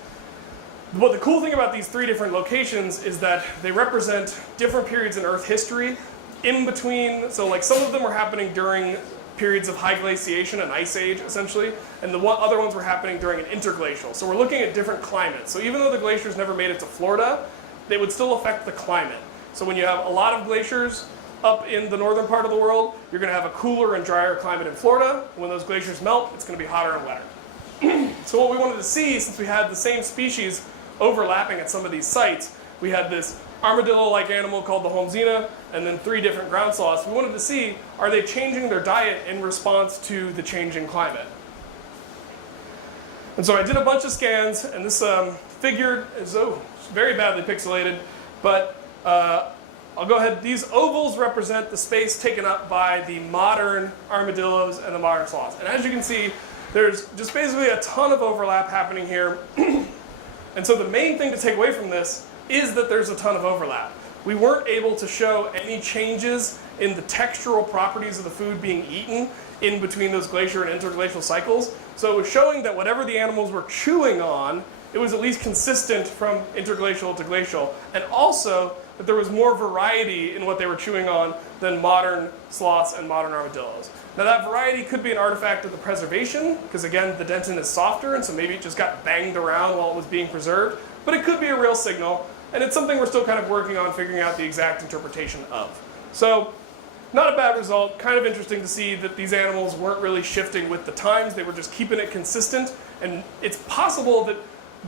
what the cool thing about these 3 different locations is that they represent different periods in Earth history in between. So like some of them were happening during periods of high glaciation, an ice age essentially, and the other ones were happening during an interglacial. So we're looking at different climates. So even though the glaciers never made it to Florida, they would still affect the climate. So when you have a lot of glaciers up in the northern part of the world, you're going to have a cooler and drier climate in Florida. When those glaciers melt, it's going to be hotter and wetter. So what we wanted to see, since we had the same species overlapping at some of these sites, we had this armadillo-like animal called the Holmesina, and then 3 different ground sloths. We wanted to see, are they changing their diet in response to the changing climate? And so I did a bunch of scans, and this figure is very badly pixelated, but I'll go ahead. These ovals represent the space taken up by the modern armadillos and the modern sloths. And as you can see, there's just basically a ton of overlap happening here. And so the main thing to take away from this is that there's a ton of overlap. We weren't able to show any changes in the textural properties of the food being eaten in between those glacier and interglacial cycles. So it was showing that whatever the animals were chewing on, it was at least consistent from interglacial to glacial. And also that there was more variety in what they were chewing on than modern sloths and modern armadillos. Now that variety could be an artifact of the preservation, because again, the dentin is softer, and so maybe it just got banged around while it was being preserved. But it could be a real signal, and it's something we're still kind of working on figuring out the exact interpretation of. So, not a bad result. Kind of interesting to see that these animals weren't really shifting with the times. They were just keeping it consistent, and it's possible that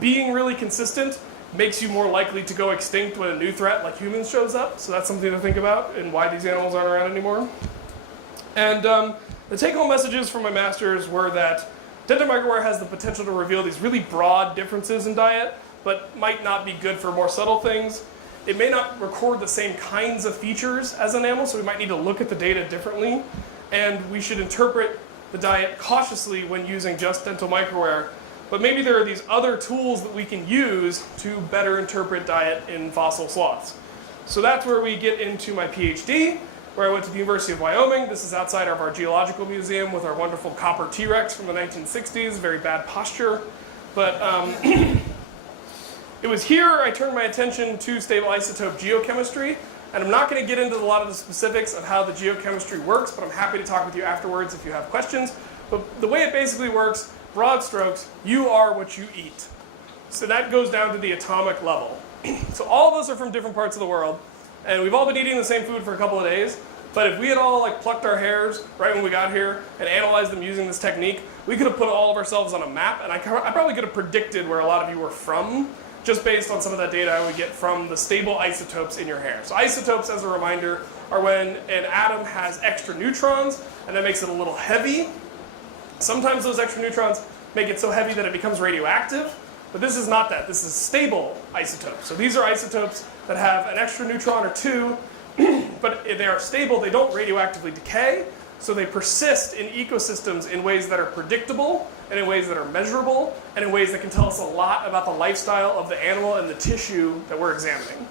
being really consistent makes you more likely to go extinct when a new threat like humans shows up. So that's something to think about and why these animals aren't around anymore. And the take-home messages from my masters were that dental microware has the potential to reveal these really broad differences in diet, but might not be good for more subtle things. It may not record the same kinds of features as an animal, so we might need to look at the data differently. And we should interpret the diet cautiously when using just dental microware. But maybe there are these other tools that we can use to better interpret diet in fossil sloths. So that's where we get into my PhD, where I went to the University of Wyoming. This is outside of our geological museum with our wonderful copper T-Rex from the 1960s, very bad posture. But it was here I turned my attention to stable isotope geochemistry. And I'm not going to get into a lot of the specifics of how the geochemistry works, but I'm happy to talk with you afterwards if you have questions. But the way it basically works, broad strokes, you are what you eat. So that goes down to the atomic level. So all of us are from different parts of the world, and we've all been eating the same food for a couple of days. But if we had all like plucked our hairs right when we got here and analyzed them using this technique, we could have put all of ourselves on a map, and I probably could have predicted where a lot of you were from just based on some of that data I would get from the stable isotopes in your hair. So isotopes, as a reminder, are when an atom has extra neutrons, and that makes it a little heavy. Sometimes those extra neutrons make it so heavy that it becomes radioactive, but this is not that. This is stable isotopes. So these are isotopes that have an extra neutron or two, but if they are stable, they don't radioactively decay, so they persist in ecosystems in ways that are predictable and in ways that are measurable, and in ways that can tell us a lot about the lifestyle of the animal and the tissue that we're examining.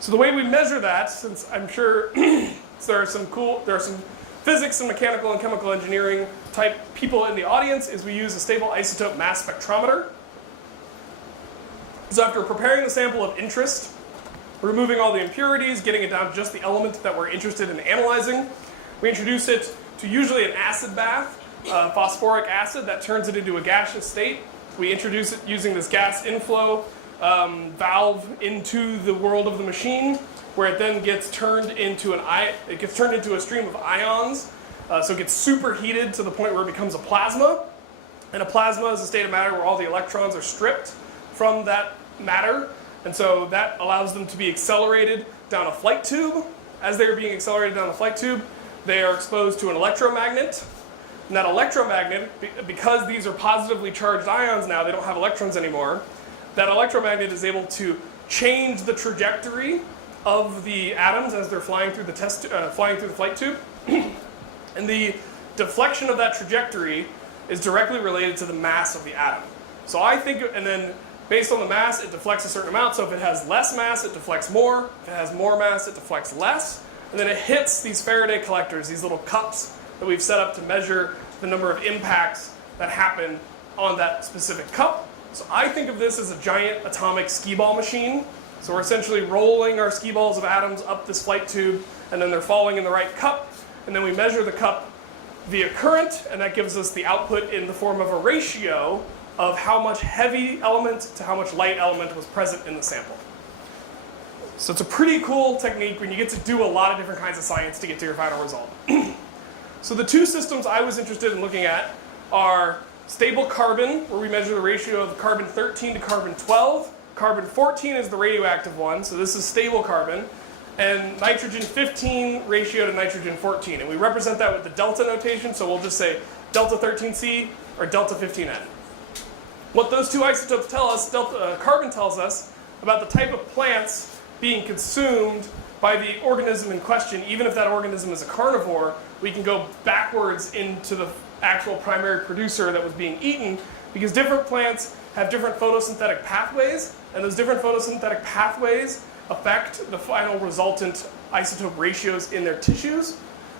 So the way we measure that, since I'm sure there are some physics and mechanical and chemical engineering type people in the audience, is we use a stable isotope mass spectrometer. So after preparing the sample of interest, removing all the impurities, getting it down to just the element that we're interested in analyzing, we introduce it to usually an acid bath, phosphoric acid that turns it into a gaseous state. We introduce it using this gas inflow valve into the world of the machine, where it then gets turned into a stream of ions. So it gets superheated to the point where it becomes a plasma. And a plasma is a state of matter where all the electrons are stripped from that matter. And so that allows them to be accelerated down a flight tube. As they are being accelerated down the flight tube, they are exposed to an electromagnet. And that electromagnet, because these are positively charged ions now, they don't have electrons anymore, that electromagnet is able to change the trajectory of the atoms as they're flying through the flight tube. And the deflection of that trajectory is directly related to the mass of the atom. So I think, and then based on the mass, it deflects a certain amount. So if it has less mass, it deflects more. If it has more mass, it deflects less. And then it hits these Faraday collectors, these little cups that we've set up to measure the number of impacts that happen on that specific cup. So I think of this as a giant atomic skee-ball machine. So we're essentially rolling our skee balls of atoms up this flight tube, and then they're falling in the right cup. And then we measure the cup via current, and that gives us the output in the form of a ratio of how much heavy element to how much light element was present in the sample. So it's a pretty cool technique when you get to do a lot of different kinds of science to get to your final result. So the two systems I was interested in looking at are stable carbon, where we measure the ratio of carbon 13 to carbon 12. Carbon 14 is the radioactive one, so this is stable carbon. And nitrogen 15 ratio to nitrogen 14. And we represent that with the delta notation, so we'll just say delta 13C or delta 15N. What those two isotopes tell us, carbon tells us about the type of plants being consumed by the organism in question. Even if that organism is a carnivore, we can go backwards into the actual primary producer that was being eaten, because different plants have different photosynthetic pathways, and those different photosynthetic pathways affect the final resultant isotope ratios in their tissues.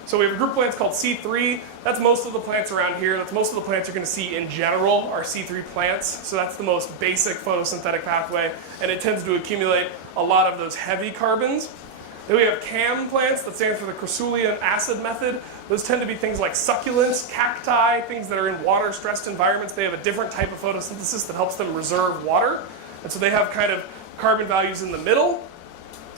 So we have a group of plants called C3. That's most of the plants around here. That's most of the plants you're going to see in general are C3 plants. So that's the most basic photosynthetic pathway, and it tends to accumulate a lot of those heavy carbons. Then we have CAM plants, that stands for the Crasulian acid method. Those tend to be things like succulents, cacti, things that are in water-stressed environments. They have a different type of photosynthesis that helps them reserve water. And so they have kind of carbon values in the middle.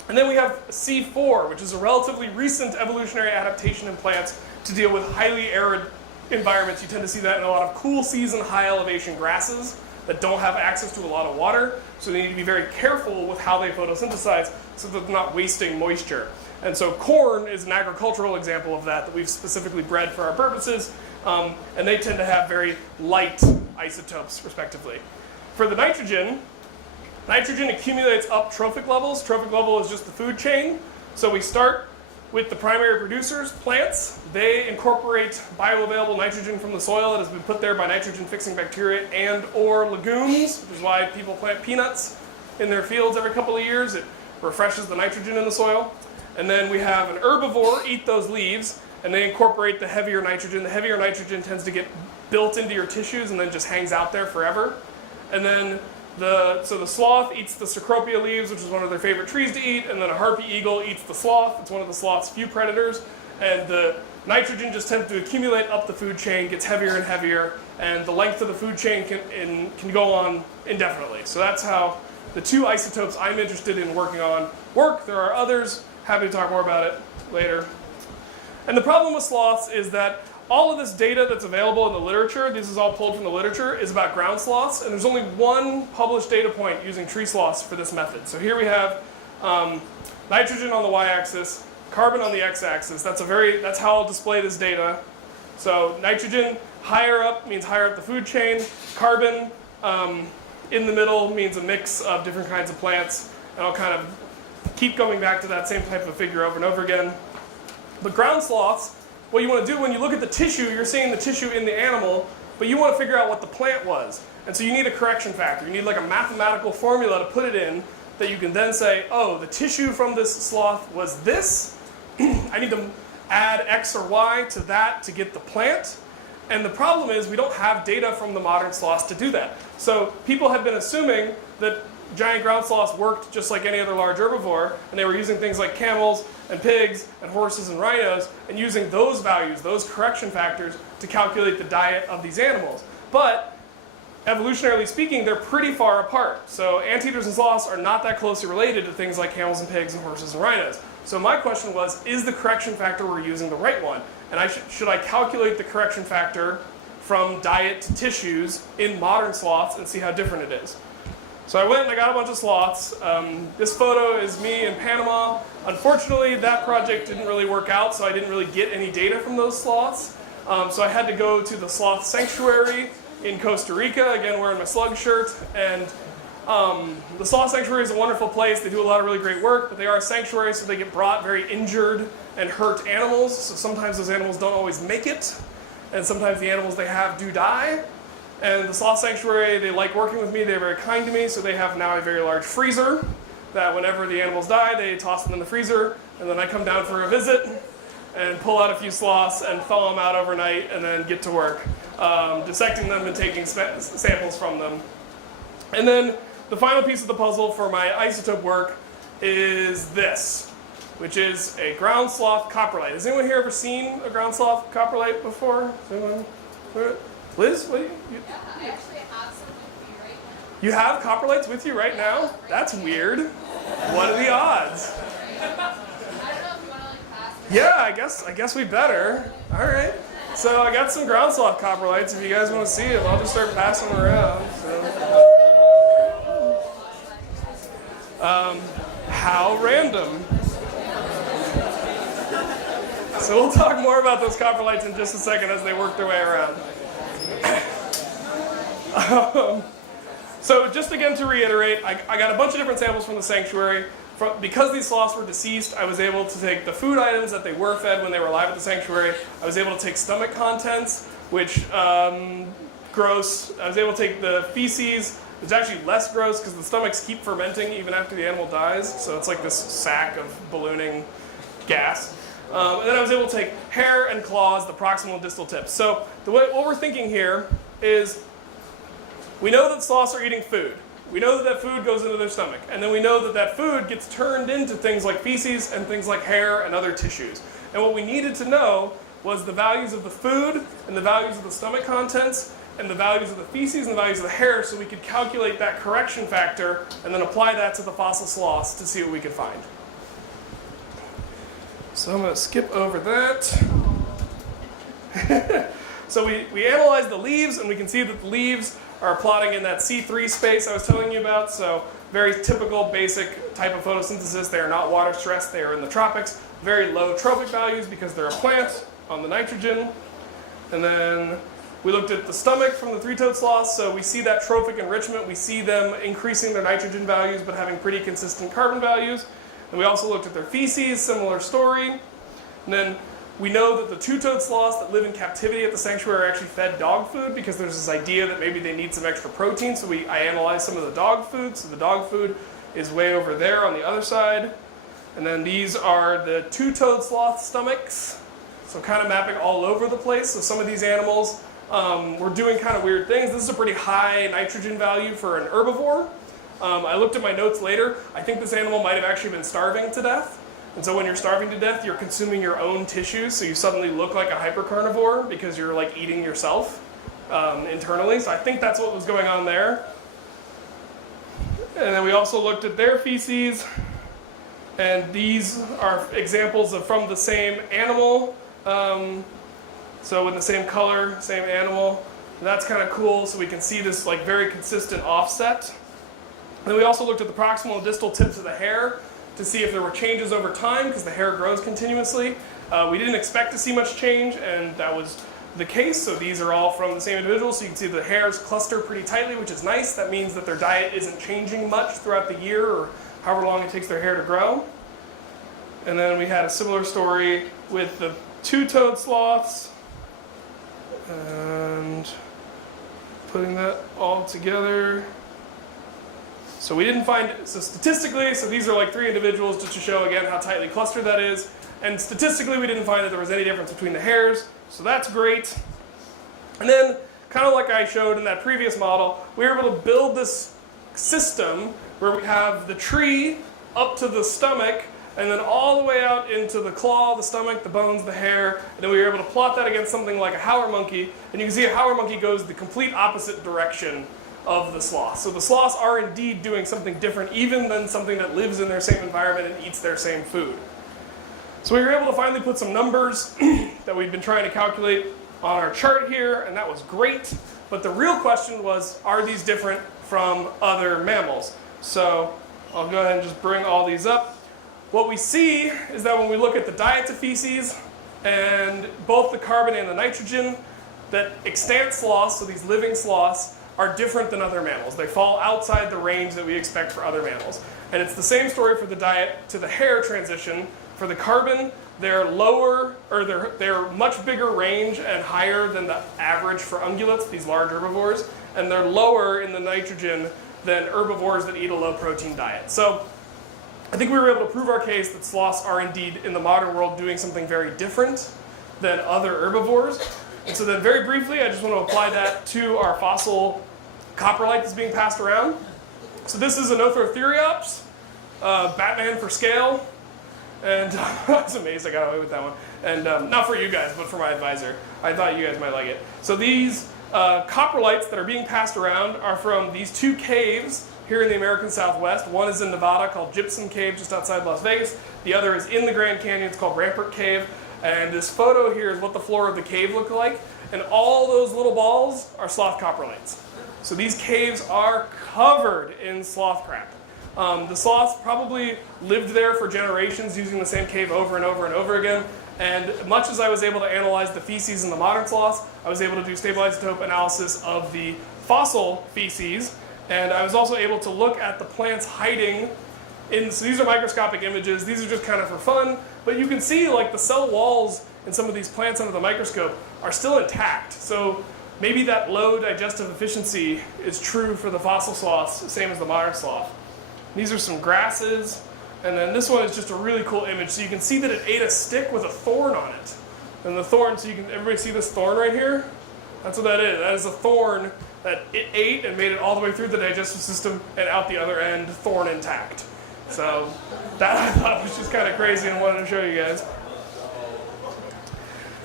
And then we have C4, which is a relatively recent evolutionary adaptation in plants to deal with highly arid environments. You tend to see that in a lot of cool season, high elevation grasses that don't have access to a lot of water. So they need to be very careful with how they photosynthesize so that they're not wasting moisture. And so corn is an agricultural example of that we've specifically bred for our purposes. And they tend to have very light isotopes, respectively. For the nitrogen accumulates up trophic levels. Trophic level is just the food chain. So we start with the primary producers, plants. They incorporate bioavailable nitrogen from the soil that has been put there by nitrogen-fixing bacteria and or legumes, which is why people plant peanuts in their fields every couple of years. It refreshes the nitrogen in the soil. And then we have an herbivore eat those leaves, and they incorporate the heavier nitrogen. The heavier nitrogen tends to get built into your tissues and then just hangs out there forever. And then the sloth eats the cecropia leaves, which is one of their favorite trees to eat, and then a harpy eagle eats the sloth. It's one of the sloth's few predators. And the nitrogen just tends to accumulate up the food chain, gets heavier and heavier, and the length of the food chain can go on indefinitely. So that's how the two isotopes I'm interested in working on work. There are others. Happy to talk more about it later. And the problem with sloths is that all of this data that's available in the literature, this is all pulled from the literature, is about ground sloths, and there's only one published data point using tree sloths for this method. So here we have nitrogen on the y-axis, carbon on the x-axis. That's how I'll display this data. So nitrogen higher up means higher up the food chain. Carbon in the middle means a mix of different kinds of plants, and I'll kind of keep going back to that same type of figure over and over again. But ground sloths, what you want to do when you look at the tissue, you're seeing the tissue in the animal but you want to figure out what the plant was. And so you need a correction factor. You need like a mathematical formula to put it in that you can then say, oh, the tissue from this sloth was this. I need to add X or Y to that to get the plant. And the problem is we don't have data from the modern sloths to do that. So people have been assuming that giant ground sloths worked just like any other large herbivore, and they were using things like camels and pigs and horses and rhinos, and using those values, those correction factors, to calculate the diet of these animals. But evolutionarily speaking, they're pretty far apart. So anteaters and sloths are not that closely related to things like camels and pigs and horses and rhinos. So my question was, is the correction factor we're using the right one? And should I calculate the correction factor from diet to tissues in modern sloths and see how different it is? So I went and I got a bunch of sloths. This photo is me in Panama. Unfortunately, that project didn't really work out, so I didn't really get any data from those sloths. So I had to go to the sloth sanctuary in Costa Rica, again wearing my slug shirt. And the sloth sanctuary is a wonderful place. They do a lot of really great work, but they are a sanctuary, so they get brought very injured and hurt animals. So sometimes those animals don't always make it, and sometimes the animals they have do die. And the sloth sanctuary, they like working with me. They're very kind to me, so they have now a very large freezer that whenever the animals die, they toss them in the freezer, and then I come down for a visit and pull out a few sloths and thaw them out overnight and then get to work, dissecting them and taking samples from them. And then the final piece of the puzzle for my isotope work is this, which is a ground sloth coprolite. Has anyone here ever seen a ground sloth coprolite before? Liz, what do you? Yeah, I actually have some with me right now. You have coprolites with you right now? That's weird. What are the odds? I don't know if you want to like pass it. Yeah, I guess we better. All right. So I got some ground sloth coprolites. If you guys want to see them, I'll just start passing them around. So. How random. So we'll talk more about those coprolites in just a second as they work their way around. So just again to reiterate, I got a bunch of different samples from the sanctuary. Because these sloths were deceased, I was able to take the food items that they were fed when they were alive at the sanctuary. I was able to take stomach contents, which gross. I was able to take the feces, which is actually less gross because the stomachs keep fermenting even after the animal dies. So it's like this sack of ballooning gas. And then I was able to take hair and claws, the proximal and distal tips. So what we're thinking here is we know that sloths are eating food. We know that that food goes into their stomach. And then we know that that food gets turned into things like feces and things like hair and other tissues. And what we needed to know was the values of the food and the values of the stomach contents and the values of the feces and the values of the hair so we could calculate that correction factor and then apply that to the fossil sloths to see what we could find. So I'm going to skip over that. So we analyzed the leaves, and we can see that the leaves are plotting in that C3 space I was telling you about. So very typical, basic type of photosynthesis. They are not water stressed. They are in the tropics. Very low trophic values because they're a plant on the nitrogen. And then we looked at the stomach from the three-toed sloths. So we see that trophic enrichment. We see them increasing their nitrogen values but having pretty consistent carbon values. And we also looked at their feces, similar story. And then we know that the two-toed sloths that live in captivity at the sanctuary are actually fed dog food because there's this idea that maybe they need some extra protein. So I analyzed some of the dog food. So the dog food is way over there on the other side. And then these are the two-toed sloth stomachs. So kind of mapping all over the place. So some of these animals were doing kind of weird things. This is a pretty high nitrogen value for an herbivore. I looked at my notes later. I think this animal might have actually been starving to death. And so when you're starving to death, you're consuming your own tissues, so you suddenly look like a hypercarnivore because you're like eating yourself internally. So I think that's what was going on there. And then we also looked at their feces. And these are examples of from the same animal. So with the same color, same animal. And that's kind of cool, so we can see this like very consistent offset. And then we also looked at the proximal and distal tips of the hair to see if there were changes over time, because the hair grows continuously. We didn't expect to see much change, and that was the case. So these are all from the same individual. So you can see the hairs cluster pretty tightly, which is nice. That means that their diet isn't changing much throughout the year or however long it takes their hair to grow. And then we had a similar story with the two-toed sloths. And putting that all together. So we didn't find, so statistically, so these are like 3 individuals just to show again how tightly clustered that is. And statistically, we didn't find that there was any difference between the hairs, so that's great. And then, kind of like I showed in that previous model, we were able to build this system where we have the tree up to the stomach, and then all the way out into the claw, the stomach, the bones, the hair, and then we were able to plot that against something like a howler monkey, and you can see a howler monkey goes the complete opposite direction of the sloth. So the sloths are indeed doing something different even than something that lives in their same environment and eats their same food. So we were able to finally put some numbers that we've been trying to calculate on our chart here, and that was great. But the real question was, are these different from other mammals? So I'll go ahead and just bring all these up. What we see is that when we look at the diets of feces, and both the carbon and the nitrogen, that extant sloths, so these living sloths, are different than other mammals. They fall outside the range that we expect for other mammals. And it's the same story for the diet to the hair transition. For the carbon, they're lower, or they're much bigger range and higher than the average for ungulates, these large herbivores, and they're lower in the nitrogen than herbivores that eat a low protein diet. So I think we were able to prove our case that sloths are indeed in the modern world doing something very different than other herbivores. And so then very briefly, I just want to apply that to our fossil coprolite that's being passed around. So this is an Othrotheriops, Batman for scale. And I was amazed I got away with that one. And not for you guys, but for my advisor. I thought you guys might like it. So these coprolites that are being passed around are from these 2 caves here in the American Southwest. One is in Nevada called Gypsum Cave just outside Las Vegas. The other is in the Grand Canyon. It's called Rampart Cave. And this photo here is what the floor of the cave looked like. And all those little balls are sloth coprolites. So these caves are covered in sloth crap. The sloths probably lived there for generations using the same cave over and over and over again. And much as I was able to analyze the feces in the modern sloths, I was able to do stable isotope analysis of the fossil feces. And I was also able to look at the plants hiding in, so these are microscopic images. These are just kind of for fun. But you can see like the cell walls in some of these plants under the microscope are still intact. So maybe that low digestive efficiency is true for the fossil sloths, same as the modern sloth. These are some grasses, and then this one is just a really cool image. So you can see that it ate a stick with a thorn on it. And the thorn, so you can, everybody see this thorn right here? That's what that is. That is a thorn that it ate and made it all the way through the digestive system and out the other end, thorn intact. So that I thought was just kind of crazy and wanted to show you guys.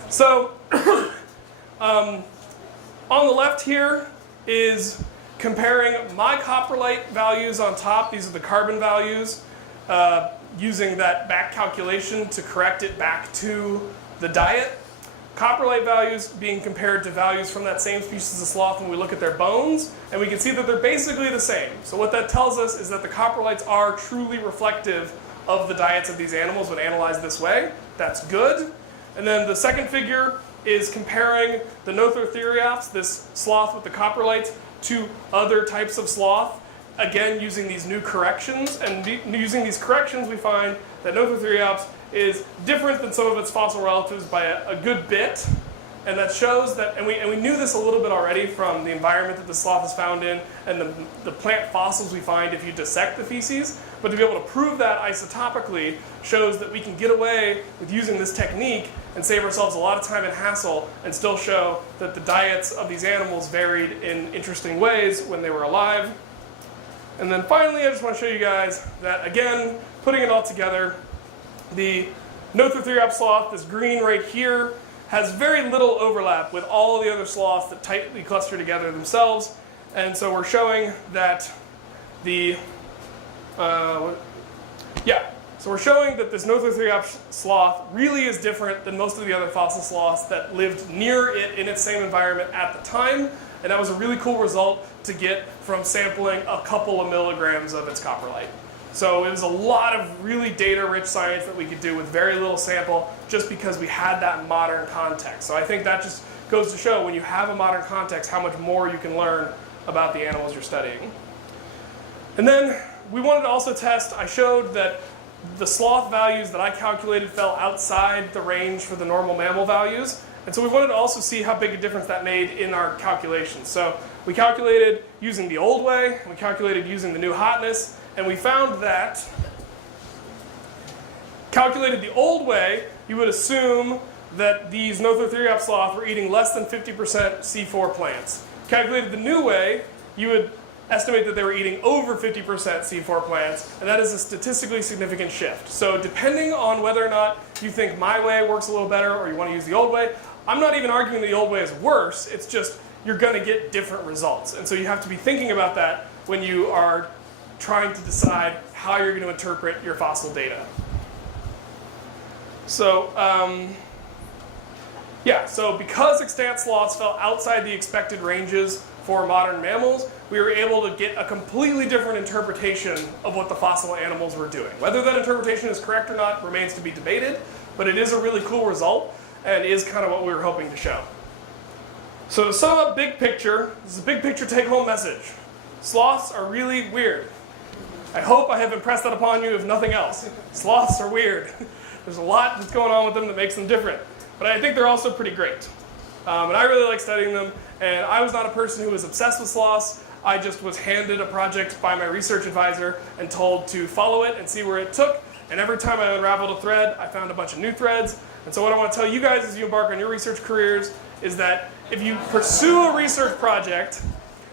So on the left here is comparing my coprolite values on top. These are the carbon values, using that back calculation to correct it back to the diet. Coprolite values being compared to values from that same species of sloth when we look at their bones, and we can see that they're basically the same. So what that tells us is that the coprolites are truly reflective of the diets of these animals when analyzed this way. That's good. And then the second figure is comparing the Nothrotheriops, this sloth with the coprolites, to other types of sloth, again using these new corrections. And using these corrections, we find that Nothrotheriops is different than some of its fossil relatives by a good bit. And that shows that, and we knew this a little bit already from the environment that the sloth is found in and the plant fossils we find if you dissect the feces. But to be able to prove that isotopically shows that we can get away with using this technique and save ourselves a lot of time and hassle and still show that the diets of these animals varied in interesting ways when they were alive. And then finally, I just want to show you guys that, again, putting it all together, the Nothrotheriops sloth, this green right here, has very little overlap with all of the other sloths that tightly cluster together themselves. And so we're showing that the, so we're showing that this Nothrotheriops sloth really is different than most of the other fossil sloths that lived near it in its same environment at the time. And that was a really cool result to get from sampling a couple of milligrams of its coprolite. So it was a lot of really data-rich science that we could do with very little sample just because we had that modern context. So I think that just goes to show when you have a modern context how much more you can learn about the animals you're studying. And then we wanted to also test, I showed that the sloth values that I calculated fell outside the range for the normal mammal values. And so we wanted to also see how big a difference that made in our calculations. So we calculated using the old way, we calculated using the new hotness, and we found that calculated the old way, you would assume that these Nothotheriops sloth were eating less than 50% C4 plants. Calculated the new way, you would estimate that they were eating over 50% C4 plants, and that is a statistically significant shift. So depending on whether or not you think my way works a little better or you want to use the old way, I'm not even arguing that the old way is worse, it's just you're going to get different results. And so you have to be thinking about that when you are trying to decide how you're going to interpret your fossil data. So, so because extant sloths fell outside the expected ranges for modern mammals, we were able to get a completely different interpretation of what the fossil animals were doing. Whether that interpretation is correct or not remains to be debated, but it is a really cool result and is kind of what we were hoping to show. So to sum up big picture, this is a big picture take-home message. Sloths are really weird. I hope I have impressed that upon you if nothing else. Sloths are weird. There's a lot that's going on with them that makes them different. But I think they're also pretty great. And I really like studying them. And I was not a person who was obsessed with sloths. I just was handed a project by my research advisor and told to follow it and see where it took. And every time I unraveled a thread, I found a bunch of new threads. And so what I want to tell you guys as you embark on your research careers is that if you pursue a research project,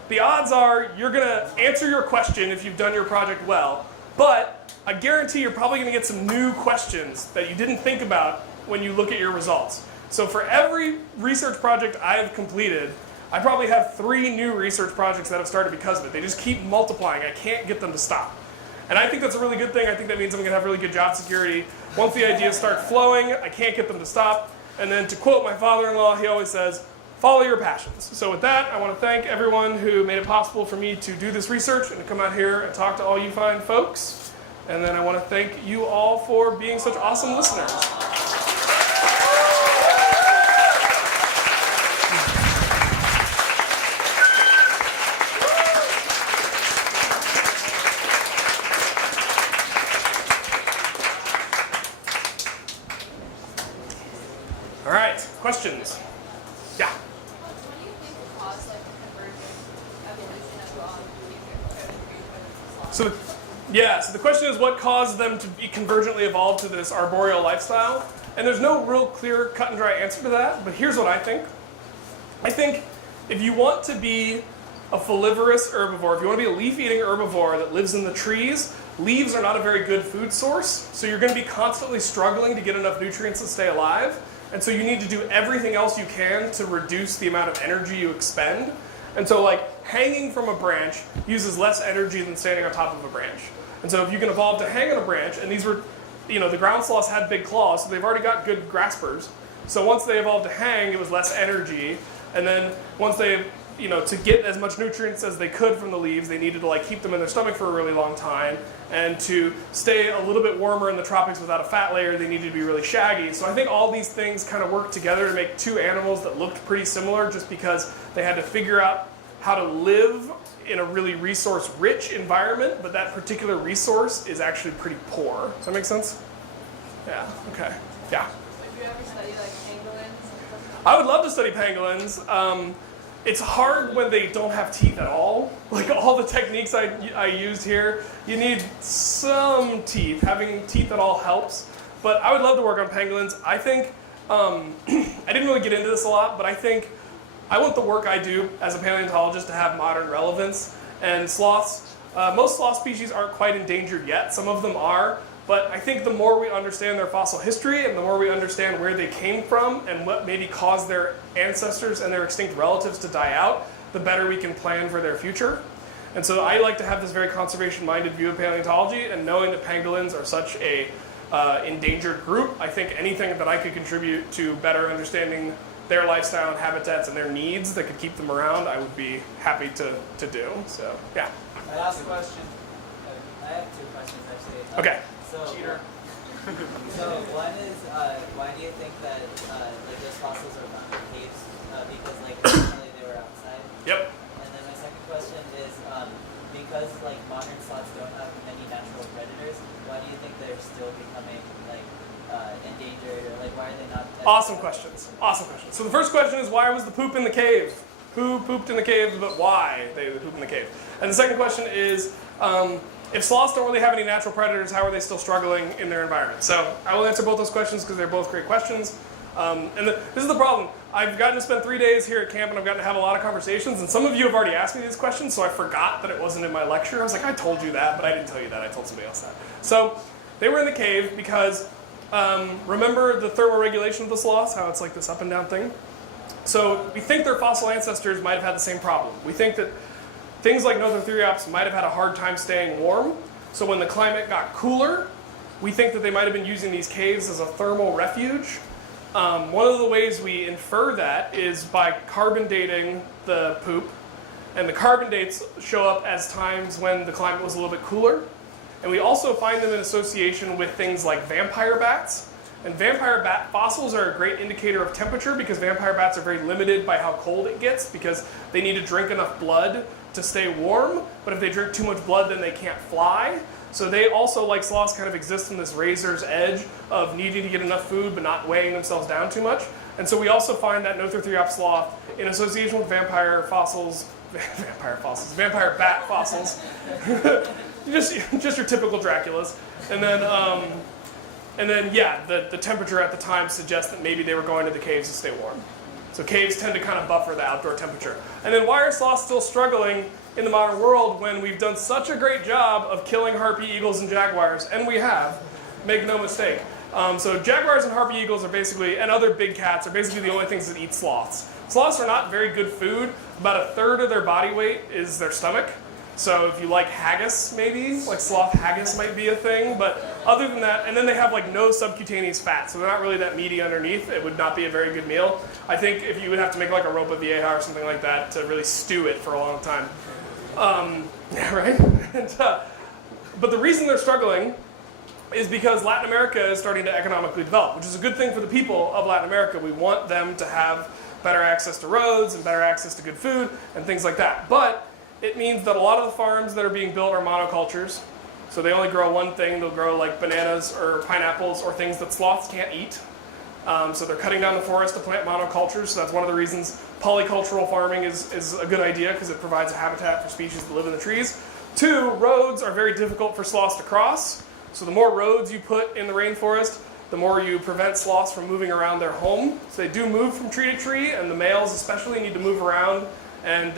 the odds are you're going to answer your question if you've done your project well. But I guarantee you're probably going to get some new questions that you didn't think about when you look at your results. So for every research project I have completed, I probably have 3 new research projects that have started because of it. They just keep multiplying. I can't get them to stop. And I think that's a really good thing. I think that means I'm going to have really good job security. Once the ideas start flowing, I can't get them to stop. And then to quote my father-in-law, he always says, follow your passions. So with that, I want to thank everyone who made it possible for me to do this research and to come out here and talk to all you fine folks. And then I want to thank you all for being such awesome listeners. All right, questions? Yeah. What do you think caused like the convergent evolution as well in So the question is what caused them to be convergently evolved to this arboreal lifestyle? And there's no real clear cut and dry answer to that, but here's what I think. I think if you want to be a folivorous herbivore, if you want to be a leaf-eating herbivore that lives in the trees, leaves are not a very good food source, so you're going to be constantly struggling to get enough nutrients to stay alive. And so you need to do everything else you can to reduce the amount of energy you expend. And so like hanging from a branch uses less energy than standing on top of a branch. And so if you can evolve to hang on a branch, and these were, the ground sloths had big claws, so they've already got good graspers. So once they evolved to hang, it was less energy. And then once they, to get as much nutrients as they could from the leaves, they needed to like keep them in their stomach for a really long time. And to stay a little bit warmer in the tropics without a fat layer, they needed to be really shaggy. So I think all these things kind of worked together to make 2 animals that looked pretty similar just because they had to figure out how to live in a really resource-rich environment, but that particular resource is actually pretty poor. Does that make sense? Yeah, okay, yeah. Have you ever studied like pangolins? I would love to study pangolins. It's hard when they don't have teeth at all. Like all the techniques I used here, you need some teeth. Having teeth at all helps. But I would love to work on pangolins. I think, I didn't really get into this a lot, but I think I want the work I do as a paleontologist to have modern relevance. And sloths, most sloth species aren't quite endangered yet. Some of them are. But I think the more we understand their fossil history and the more we understand where they came from and what maybe caused their ancestors and their extinct relatives to die out, the better we can plan for their future. And so I like to have this very conservation-minded view of paleontology, and knowing that pangolins are such a endangered group, I think anything that I could contribute to better understanding their lifestyle and habitats and their needs that could keep them around, I would be happy to do. So, yeah. My last question. I have 2 questions actually. Okay. Cheater. So one is, why do you think that like those fossils are found in caves? Because like originally they were outside. Yep. And then my second question is, because like modern sloths don't have many natural predators, why do you think they're still becoming like endangered, or like why are they not? Awesome questions. Awesome questions. So the first question is, why was the poop in the cave? Who pooped in the cave, but why they poop in the cave? And the second question is, if sloths don't really have any natural predators, how are they still struggling in their environment? So I will answer both those questions because they're both great questions. This is the problem. I've gotten to spend 3 days here at camp, and I've gotten to have a lot of conversations, and some of you have already asked me these questions, so I forgot that it wasn't in my lecture. I was like, I told you that, but I didn't tell you that. I told somebody else that. So they were in the cave because, remember the thermal regulation of the sloths, how it's like this up and down thing? So we think their fossil ancestors might have had the same problem. We think that things like Nothrothriops might have had a hard time staying warm. So when the climate got cooler, we think that they might have been using these caves as a thermal refuge. One of the ways we infer that is by carbon dating the poop. And the carbon dates show up as times when the climate was a little bit cooler. And we also find them in association with things like vampire bats. And vampire bat fossils are a great indicator of temperature because vampire bats are very limited by how cold it gets because they need to drink enough blood to stay warm. But if they drink too much blood, then they can't fly. So they also, like sloths, kind of exist in this razor's edge of needing to get enough food but not weighing themselves down too much. And so we also find that Nothrothriops sloth in association with vampire bat fossils. just your typical Draculas. And then yeah, the temperature at the time suggests that maybe they were going to the caves to stay warm. So caves tend to kind of buffer the outdoor temperature. And then why are sloths still struggling in the modern world when we've done such a great job of killing harpy eagles and jaguars? And we have, make no mistake. So jaguars and harpy eagles are basically, and other big cats, are basically the only things that eat sloths. Sloths are not very good food. About a third of their body weight is their stomach. So if you like haggis, maybe, like sloth haggis might be a thing, but other than that, and then they have like no subcutaneous fat, so they're not really that meaty underneath. It would not be a very good meal. I think if you would have to make like a ropa vieja or something like that to really stew it for a long time. Yeah, right? But the reason they're struggling is because Latin America is starting to economically develop, which is a good thing for the people of Latin America. We want them to have better access to roads and better access to good food and things like that. But it means that a lot of the farms that are being built are monocultures. So they only grow one thing. They'll grow like bananas or pineapples or things that sloths can't eat. So they're cutting down the forest to plant monocultures. So that's one of the reasons polycultural farming is a good idea because it provides a habitat for species that live in the trees. 2, roads are very difficult for sloths to cross. So the more roads you put in the rainforest, the more you prevent sloths from moving around their home. So they do move from tree to tree, and the males especially need to move around and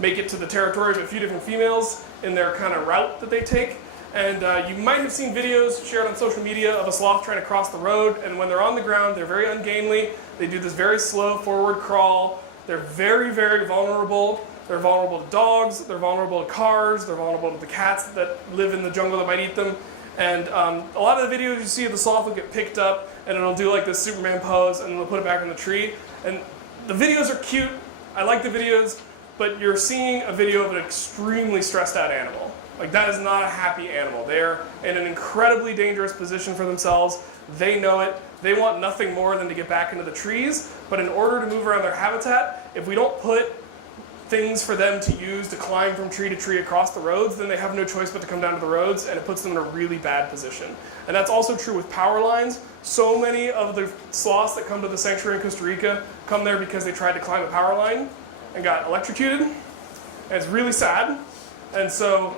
make it to the territory of a few different females in their kind of route that they take. And you might have seen videos shared on social media of a sloth trying to cross the road, and when they're on the ground, they're very ungainly. They do this very slow forward crawl. They're very, very vulnerable. They're vulnerable to dogs, they're vulnerable to cars, they're vulnerable to the cats that live in the jungle that might eat them. And a lot of the videos you see of the sloth will get picked up, and it'll do like this Superman pose, and they'll put it back in the tree. And the videos are cute. I like the videos. But you're seeing a video of an extremely stressed out animal. Like that is not a happy animal. They're in an incredibly dangerous position for themselves. They know it. They want nothing more than to get back into the trees. But in order to move around their habitat, if we don't put things for them to use to climb from tree to tree across the roads, then they have no choice but to come down to the roads, and it puts them in a really bad position. And that's also true with power lines. So many of the sloths that come to the sanctuary in Costa Rica come there because they tried to climb a power line and got electrocuted, and it's really sad. And so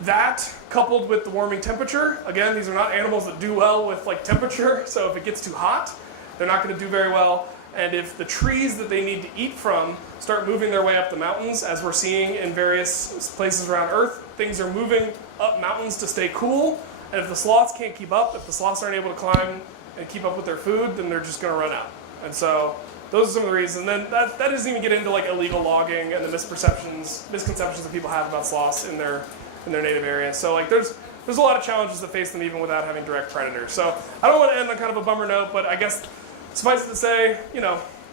that, coupled with the warming temperature, again, these are not animals that do well with like temperature, so if it gets too hot, they're not going to do very well. And if the trees that they need to eat from start moving their way up the mountains, as we're seeing in various places around Earth, things are moving up mountains to stay cool, and if the sloths can't keep up, if the sloths aren't able to climb and keep up with their food, then they're just going to run out. And so those are some of the reasons. And then that doesn't even get into like illegal logging and the misconceptions that people have about sloths in their native area. So like there's a lot of challenges that face them even without having direct predators. So I don't want to end on kind of a bummer note, but I guess suffice it to say,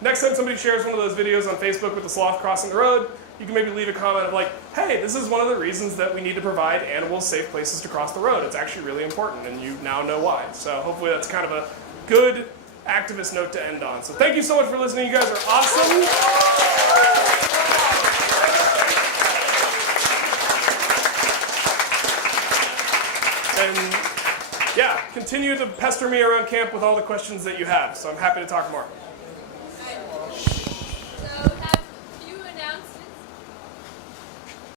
next time somebody shares one of those videos on Facebook with the sloth crossing the road, you can maybe leave a comment of like, hey, this is one of the reasons that we need to provide animals safe places to cross the road. It's actually really important, and you now know why. So hopefully that's kind of a good activist note to end on. So thank you so much for listening. You guys are awesome. continue to pester me around camp with all the questions that you have. So I'm happy to talk more.